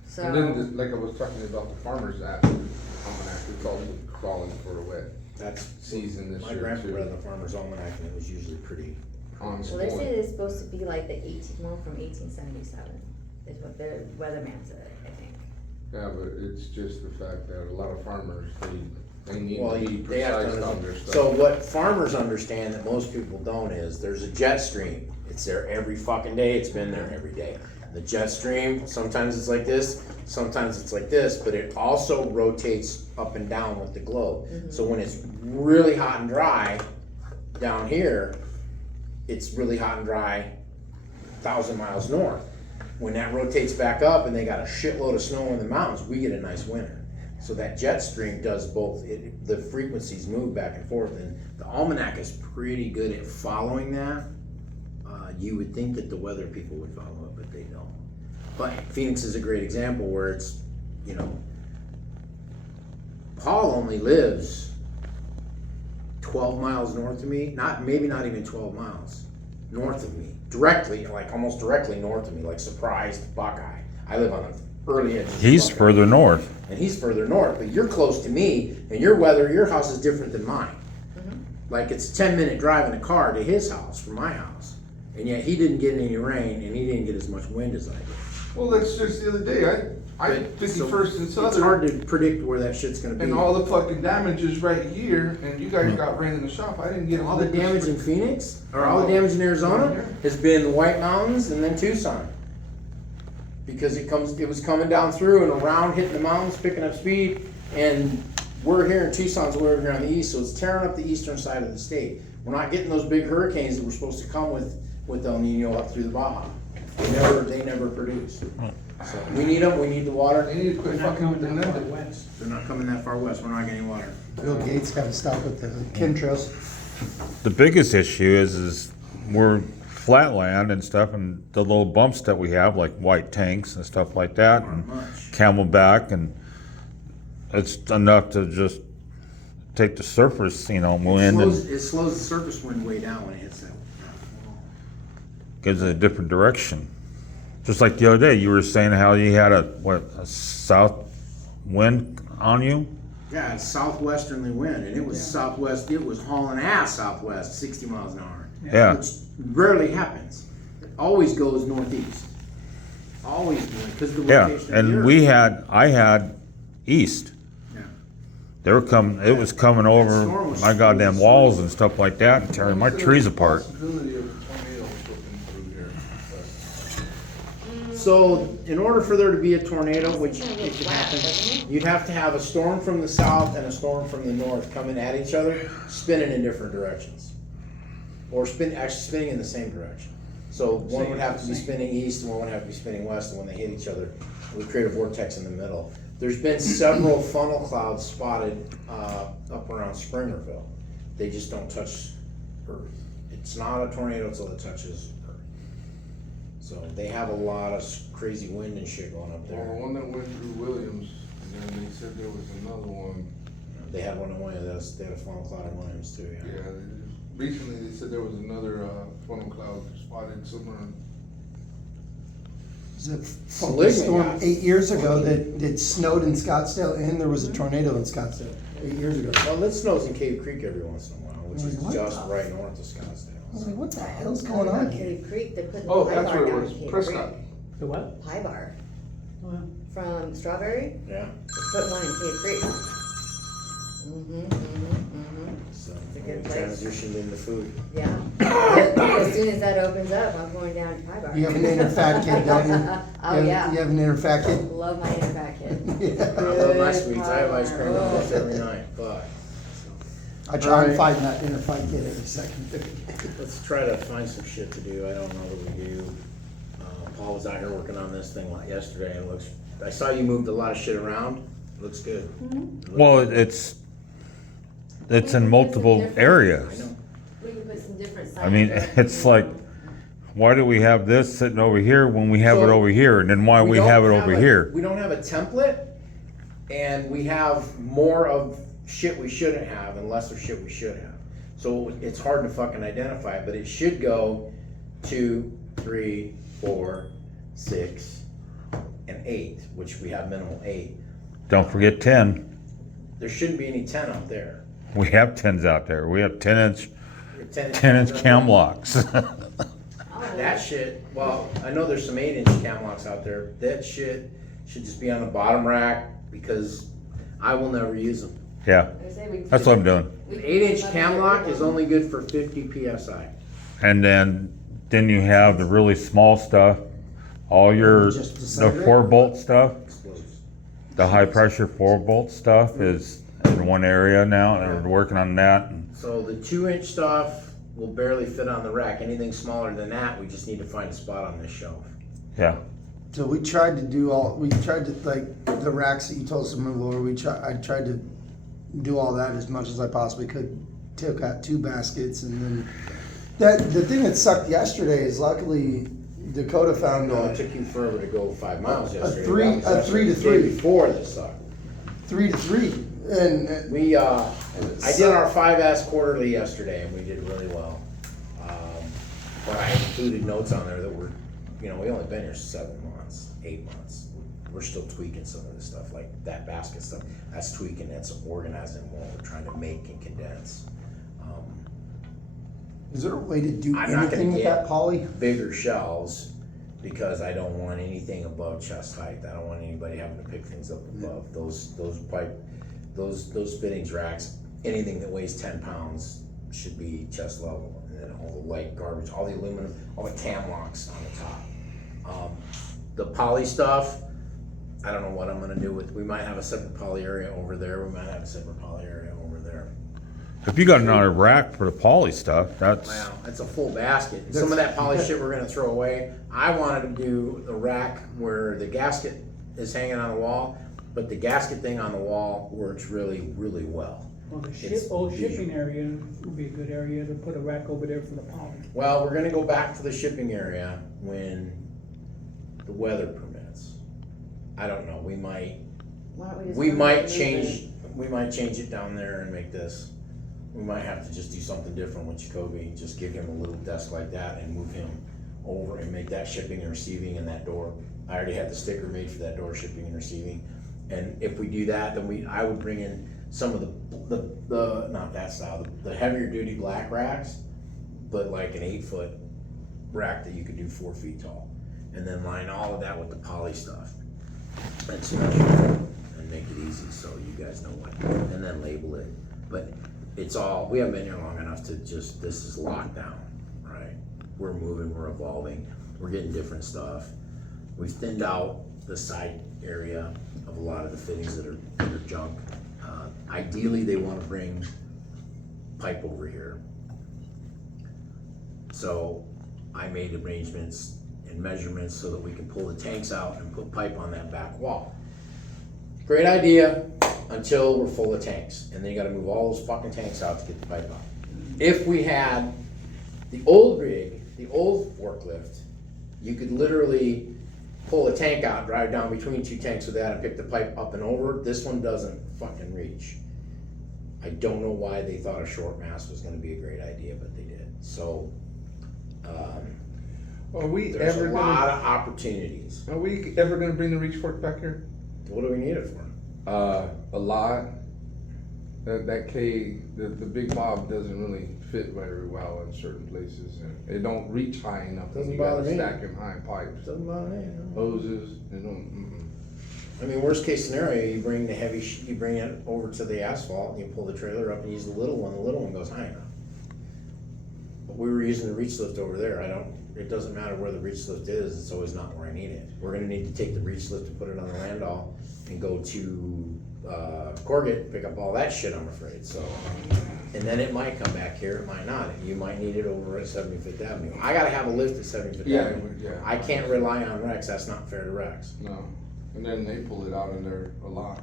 so. And then, like I was talking about the farmer's app, almanac, it's all calling for a wet That's season this my year grandpa too. read the Farmer's Almanac and it was usually pretty. On Well, they say point. it's supposed to be like the more from 1877, is what the weatherman said, I think. Yeah, but it's just the fact that a lot of farmers, they need Well, to be they have precise to on their understand. stuff. So what farmers understand that most people don't is there's a jet stream. It's there every fucking day. It's been there every day. The jet stream, sometimes it's like this, sometimes it's like this, but it also rotates up and down with the globe. So when it's really hot and dry down here, it's really hot and dry 1,000 miles north. When that rotates back up and they got a shitload of snow in the mountains, we get a nice winter. So that jet stream does both. The frequencies move back and forth, and the almanac is pretty good at following that. You would think that the weather people would follow it, but they don't. But Phoenix is a great example where it's, Paul only lives 12 miles north of me, maybe not even 12 miles north of me, directly, like almost directly north of me, like Surprised, Buckeye. I live on the early edge of He's Buckeye. further north. And he's further north, but you're close to me, and your house is different than mine. Like it's a 10-minute drive in a car to his house from my house, and yet he didn't get any rain, and he didn't get as much wind as I did. Well, that's just the other day, I But- 51st and It's Southern, hard to predict where that shit's gonna be. and all the fucking damage is right here, and you guys got rain in the shop, I didn't get All the damage in Phoenix, or all the damage in Arizona, has been the White Mountains and then Tucson. Because it was coming down through and around, hitting the mountains, picking up speed, and we're here in Tucson's over here on the east, so it's tearing up the eastern side of the state. We're not getting those big hurricanes that we're supposed to come with El Nino up through the Baja. They never produce. So we need them, we need the water. They need to They're quit not fucking with coming the down to nothing. the west. They're not coming that far west, we're not getting water. Bill Gates gotta stop with the chemtrails. The biggest issue is we're flatland and stuff, and the little bumps that we have, like white tanks and stuff like that, and Not much. Camelback, and it's enough to just take the surface, wind and It slows the surface wind way down when it hits that. gives it a different direction. Just like the other day, you were saying how you had a south wind on you? Yeah, it's southwesterly wind, and it was southwest, it was hauling ass southwest, 60 miles an hour. Yeah. Which rarely happens. It always goes northeast. Always, because of the Yeah, location of the and earth. I had east. Yeah. They were coming, it was coming over my goddamn walls and stuff like that and tearing my trees apart. Possibility of a tornado flipping through here, but So, in order for there to be a tornado, which it could happen, you'd have to have a storm from the south and a storm from the north coming at each other, spinning in different directions. Or actually spinning in the same direction. So one would have to be spinning east and one would have to be spinning west, and when they hit each other, it would create a vortex in the middle. There's been several funnel clouds spotted up around Springerville. They just don't touch Earth. It's not a tornado until it touches Earth. So they have a lot of crazy wind and shit going up well, there. the one that went through Williams, and then they said there was another one. They had one in Williams. They had a funnel cloud in Williams too. Yeah, Yeah. recently they said there was another funnel cloud spotted somewhere. Was it Seligman a storm got 8 years ago that snowed in Scottsdale and there was a tornado in Scottsdale 8 years ago? Well, it snows in Cave Creek every once in a while, which is What just the- right north of Scottsdale. I was like, what the hell's going on here? Cave Creek, they're putting Oh, Pie that's Bar where it down was, in Cave Prescott. Creek. The what? Pie Bar, Oh, yeah. from Strawberry, Yeah. they put one in Cave Creek. So It's a good we place. transitioned into food. Yeah. As soon as that opens up, I'm going down to Pie Bar. You have an inner fat kid, don't you? Oh, You yeah. have an inner fat kid? Love my inner fat kid. Yeah. I love my Good sweets. I have ice cream pie bar. almost every night, but I try and find that inner fat kid every second. let's try to find some shit to do. I don't know that we do. Paul was out here working on this thing yesterday and I saw you moved a lot of shit around. Looks good. Well, it's in multiple areas. I know. We can put some different I mean, signs up. it's like, why do we have this sitting over here when we have it So, over here, and then why we don't have it over here? We don't have a template, and we have more of shit we shouldn't have and less of shit we should have. So it's hard to fucking identify, but it should go 2, 3, 4, 6, and 8, which we have minimal 8. Don't forget 10. There shouldn't be any 10 out there. We have 10s out there. We have 10-inch 10 cam locks. That shit, well, I know there's some 8-inch cam locks out there. That shit should just be on the bottom rack because I will never use them. Yeah, that's what I'm doing. An 8-inch cam lock is only good for 50 PSI. And then you have the really small stuff, all your, Just the disintegrate? 4-bolt stuff, Explodes. the high pressure 4-bolt stuff is in one area now, and we're working on that. So the 2-inch stuff will barely fit on the rack. Anything smaller than that, we just need to find a spot on this shelf. Yeah, So we tried to like, the racks that you told us to move over, I tried to do all that as much as I possibly could. Took out 2 baskets and then, the thing that sucked yesterday is luckily Dakota found No, a it took you forever to go 5 miles yesterday. three- That was a 3 to actually the day 3. Before this sucked. 3 to 3. And We, I did our 5S quarterly yesterday and we did really well. But I included notes on there that were, we only been here 7 months, 8 months. We're still tweaking some of this stuff, like that basket stuff. That's tweaking, that's organizing more. We're trying to make and condense. is there a way to do I'm not gonna anything with get- that poly? Bigger shelves because I don't want anything above chest height. I don't want anybody having to pick things up above. Those fittings racks, anything that weighs 10 pounds should be chest level. And then all the light garbage, all the aluminum, all the cam locks on the top. The poly stuff, I don't know what I'm gonna do with, we might have a separate poly area over there. We might have a separate poly area over there. If you got another rack for the poly stuff, that's, Wow, that's a full basket. And some of that poly shit we're gonna throw away. I wanted to do the rack where the gasket is hanging on the wall, but the gasket thing on the wall works really, really well. Well, the It's old visual. shipping area would be a good area to put a rack over there for the poly. Well, we're gonna go back to the shipping area when the weather permits. I don't know, we might Why don't we just? We come might and move change it down there and make this. We might have to just do something different with Jacoby, just give him a little desk like that and move him over and make that shipping and receiving in that door. I already had the sticker made for that door, shipping and receiving. And if we do that, then I would bring in some of the not that style, the heavier duty black racks, but like an 8-foot rack that you could do 4 feet tall. And then line all of that with the poly stuff. And special and make it easy so you guys know what, and then label it. But it's all, we haven't been here long enough to just, this is locked down, right? We're moving, we're evolving, we're getting different stuff. We've thinned out the side area of a lot of the fittings that are junk. Ideally, they wanna bring pipe over here. So I made arrangements and measurements so that we can pull the tanks out and put pipe on that back wall. Great idea until we're full of tanks, and then you gotta move all those fucking tanks out to get the pipe out. If we had the old rig, the old forklift, you could literally pull a tank out, drive down between 2 tanks with that and pick the pipe up and over. This one doesn't fucking reach. I don't know why they thought a short mast was gonna be a great idea, but they did. So, Are we there's ever a lot gonna, of opportunities. are we ever gonna bring the reach fork back here? What do we need it for? A lot. That K, the big bob doesn't really fit very well in certain places, and it don't reach high enough. Doesn't You gotta bother me. stack in high pipes, Doesn't bother me. No. hoses, they don't, I mean, worst case scenario, you bring the heavy, you bring it over to the asphalt, and you pull the trailer up and use the little one goes high enough. But we were using the reach lift over there, it doesn't matter where the reach lift is, it's always not where I need it. We're gonna need to take the reach lift and put it on the Randall and go to, Corget, pick up all that shit, I'm afraid, so. And then it might come back here, it might not, you might need it over at 75th Avenue. I gotta have a lift at 75th Yeah, Avenue. yeah. I can't rely on Rex, that's not fair to Rex. no. And then they pull it out in there a lot.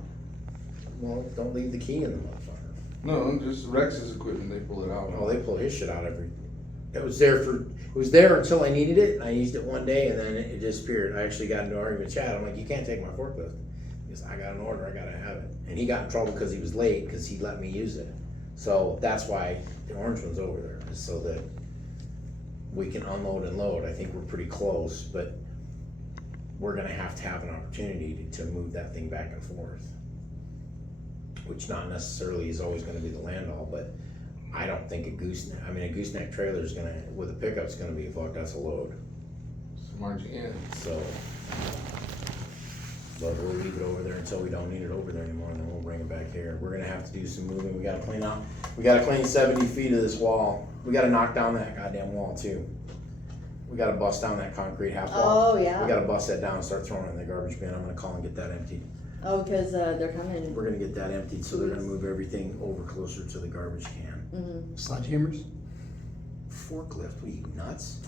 Well, don't leave the key in the motherfucker. No, just Rex's equipment, they pull it out. Oh, they pull his shit out it was there until I needed it, and I used it one day, and then it disappeared. I actually got into an argument with Chad, I'm like, you can't take my forklift. Because I got an order, I gotta have it. And he got in trouble because he was late, because he let me use it. So that's why the orange one's over there, is so that we can unload and load. I think we're pretty close, but we're gonna have to have an opportunity to move that thing back and forth. Which not necessarily is always gonna be the Landau, but I don't think a gooseneck trailer is gonna, with a pickup's gonna be, fuck, that's a load, Smart you in. so. But we'll leave it over there until we don't need it over there anymore, and then we'll bring it back here. We're gonna have to do some moving, we gotta clean 70 feet of this wall. We gotta knock down that goddamn wall too. We gotta bust down that concrete half wall. Oh, yeah. We gotta bust that down and start throwing it in the garbage bin. I'm gonna call and get that emptied. Oh, cause, they're coming. We're gonna get that emptied, so they're gonna move everything over closer to the garbage can. Sledgehammers? Forklift, what are you, nuts?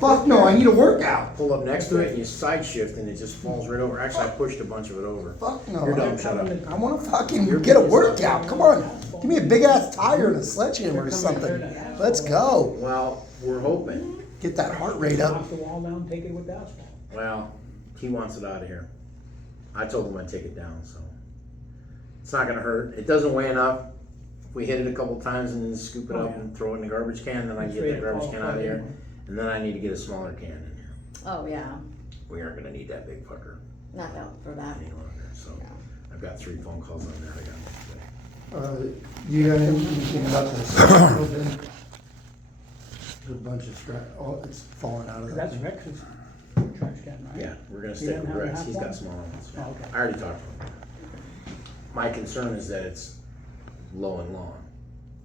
Fuck no, I need a workout. Pull up next to it and you side shift and it just falls right over. Actually, I pushed a bunch of it over. Fuck no. You're dumb, shut up. I wanna fucking get a workout, come on. Give me a big ass tire and a sledgehammer or something. Let's go. Well, we're hoping. Get that heart rate up. Knock the wall down, take it with the asphalt. Well, he wants it out of here. I told him I'd take it down, so. It's not gonna hurt. It doesn't weigh enough. If we hit it a couple times and then scoop it Oh, up yeah. and throw it in the garbage can, then I It's get ready that to garbage fall can out of apart here. anyway. And then I need to get a smaller can in here. Oh, yeah, We aren't gonna need that big fucker not out for that, any longer, so. no. I've got 3 phone calls on that I got. You got anything about this? There's a bunch of scrap, oh, it's falling out of that That's thing. Rex's trash can, right? Yeah, we're gonna He stick doesn't with have a Rex. half He's one? got smaller ones. Oh, okay. I already talked to him. My concern is that it's low and long.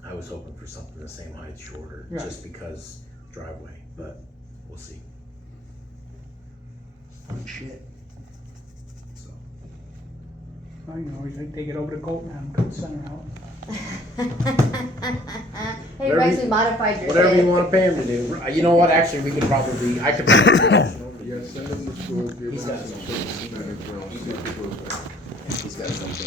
I was hoping for something the same height, shorter, Right. just because driveway, but we'll see. Shit. So, Well, you know, you take it over to Colton and cut the center out. Hey, Whatever Rex, you- we modified your whatever you shit. wanna pay him to do. You know what, actually, we could probably, I could probably. Yeah, send him to school, give He's him got some some tips, and then, you know, see if he goes back. He's got something,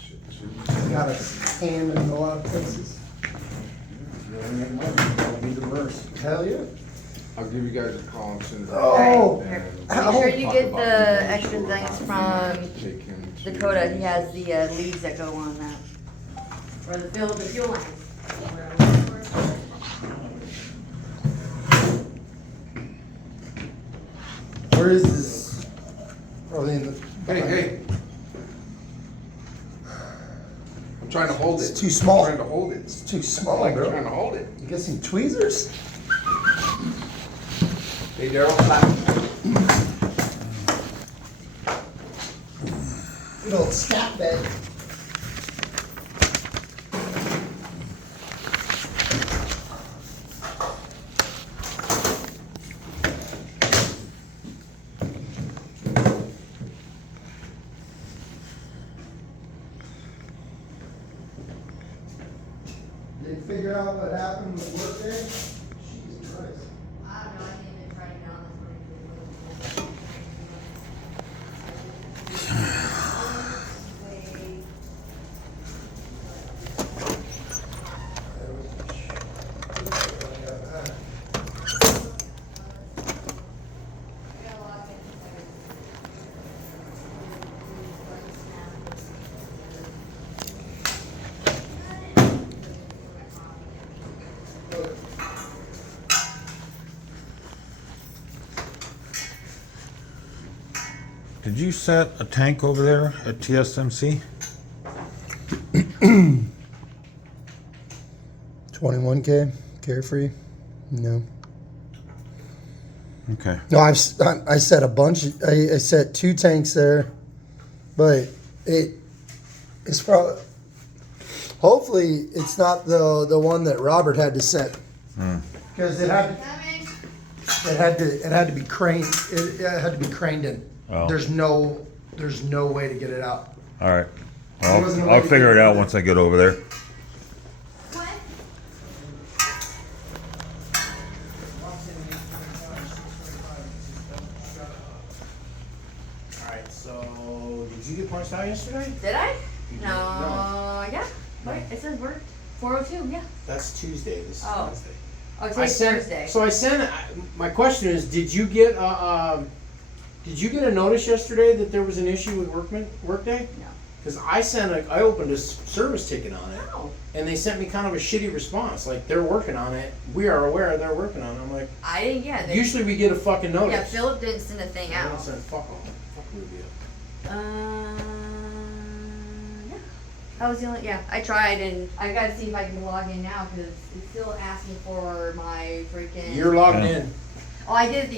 Shit, shoot. Got a scam in a lot of places. Hell yeah. I'll give you guys a call as soon as. Oh. And Make sure you talk get about the moving extra school, things how from to take him to- Dakota, he has the leads that go on that. Or the fuel lines. Where is this? Probably in the. Hey, hey. I'm trying to hold it. It's too small. I'm trying to hold it. It's too small, Like, bro. trying to hold it. You get some tweezers? Hey, Daryl, flat. Good old scat bed. Did you figure out what happened with work day? Jesus Christ. I don't know, I didn't even try it down. Did you set a tank over there at TSMC? 21K, carefree? No. Okay. No, I set a bunch, I set 2 tanks there, but it's probably, hopefully it's not the one that Robert had to set. Cause it had to be craned, it had to be craned in. Oh. There's no way to get it out. All right. There wasn't a way I'll to figure get it it. out once I get over there. Alright, so, did you get punched out yesterday? Did I? You did. No, yeah. Wait, it says work 402, yeah. That's Tuesday, this is Oh. Wednesday. Oh, I today's sent, Thursday. so I sent, my question is, did you get a notice yesterday that there was an issue with Workday? No. Cause I opened a service ticket on it, No. and they sent me kind of a shitty response, like, they're working on it, we are aware they're working on it, I'm like, I didn't, yeah. usually we get a fucking notice. Yeah, Philip didn't send a thing I out. said, fuck off, fuck Rubio. Yeah. That was the only, yeah, I tried and I gotta see if I can log in now, cause it's still asking for my freaking. You're logged Yeah. in. Oh, I did the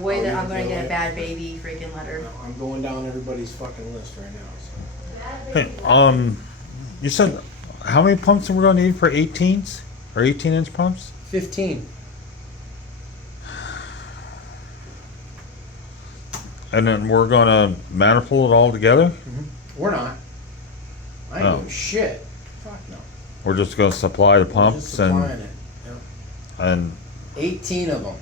way Oh, that you I'm did gonna the get way- a bad baby freaking letter. I'm going down everybody's fucking list right now, so. Hey, you said how many pumps we're gonna need for 18s or 18-inch pumps? 15. And then we're gonna manifold it all together? We're not. I ain't Oh. doing shit. Fuck no. We're just gonna supply the We're just pumps supplying and, it. Yep. and, 18 of them.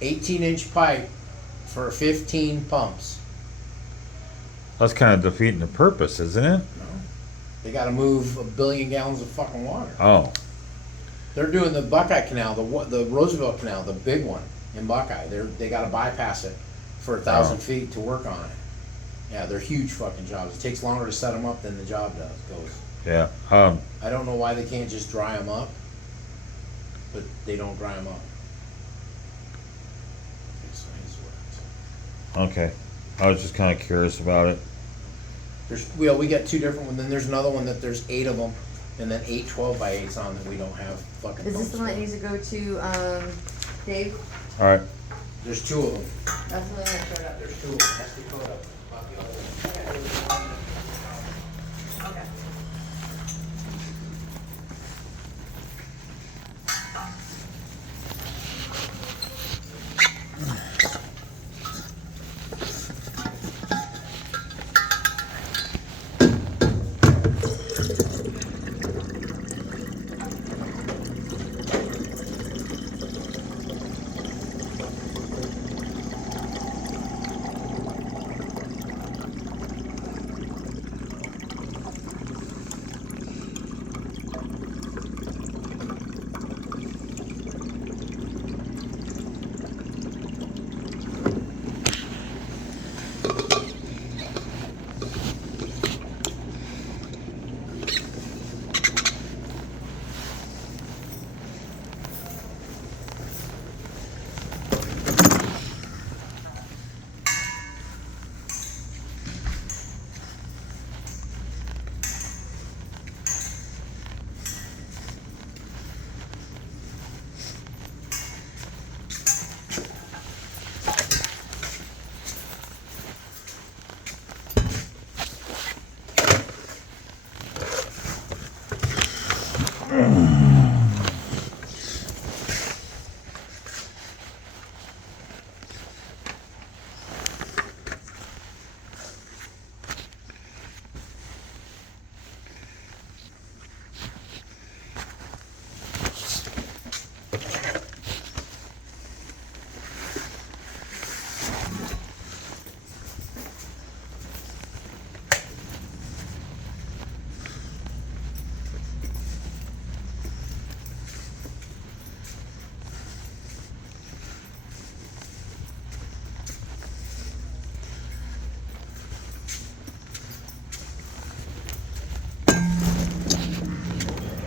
18-inch pipe for 15 pumps. that's kinda defeating the purpose, isn't it? They gotta move 1 billion gallons of fucking water. Oh, They're doing the Buckeye Canal, the Roosevelt Canal, the big one in Buckeye. They gotta bypass it for 1,000 feet to work on it. Yeah, they're huge fucking jobs. It takes longer to set them up than the job goes. Yeah, I don't know why they can't just dry them up, but they don't dry them up. okay. I was just kinda curious about it. We got two different ones, then there's another one that there's 8 of them, and then 8 12x8s on that we don't have fucking Is this pumps the one that for. needs to go to, Dave? Alright, There's 2 of them. That's the one that showed up. There's 2 of them, has to be caught up. Not the other one. Okay.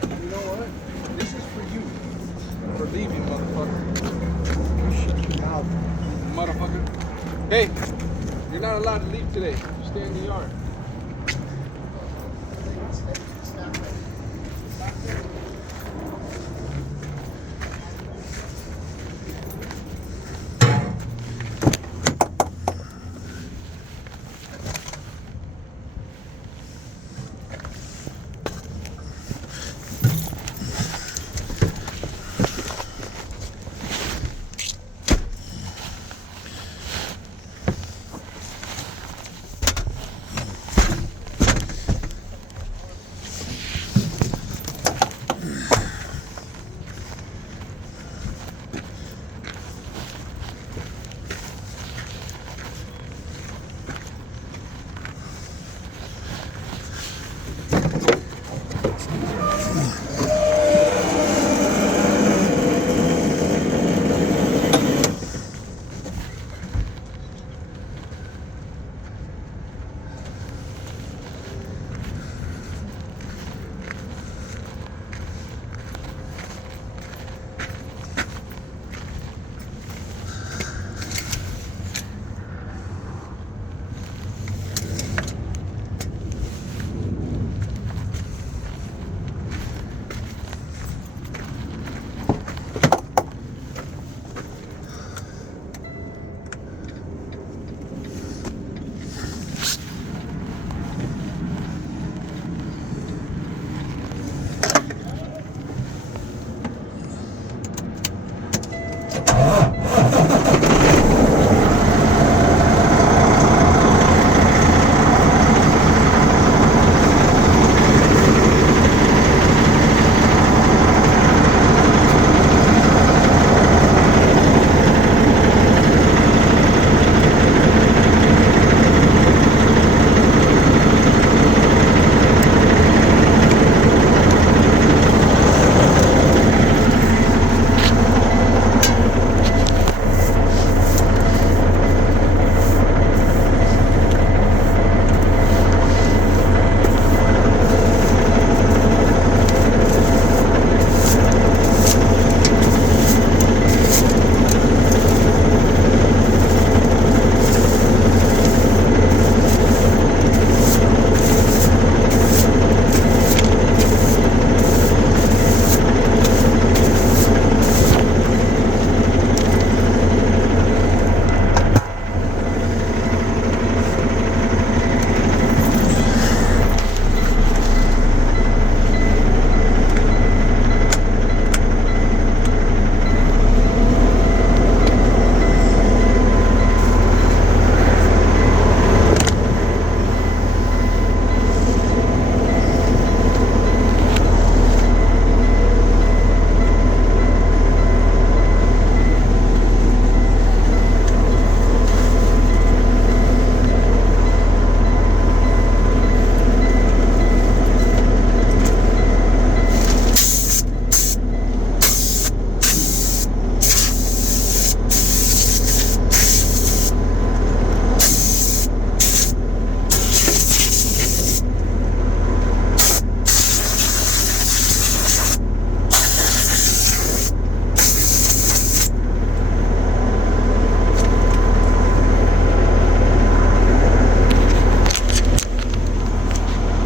You know what? This is for you. For leaving, motherfucker. Motherfucker. Hey, you're not allowed to leave today. Stay in the yard.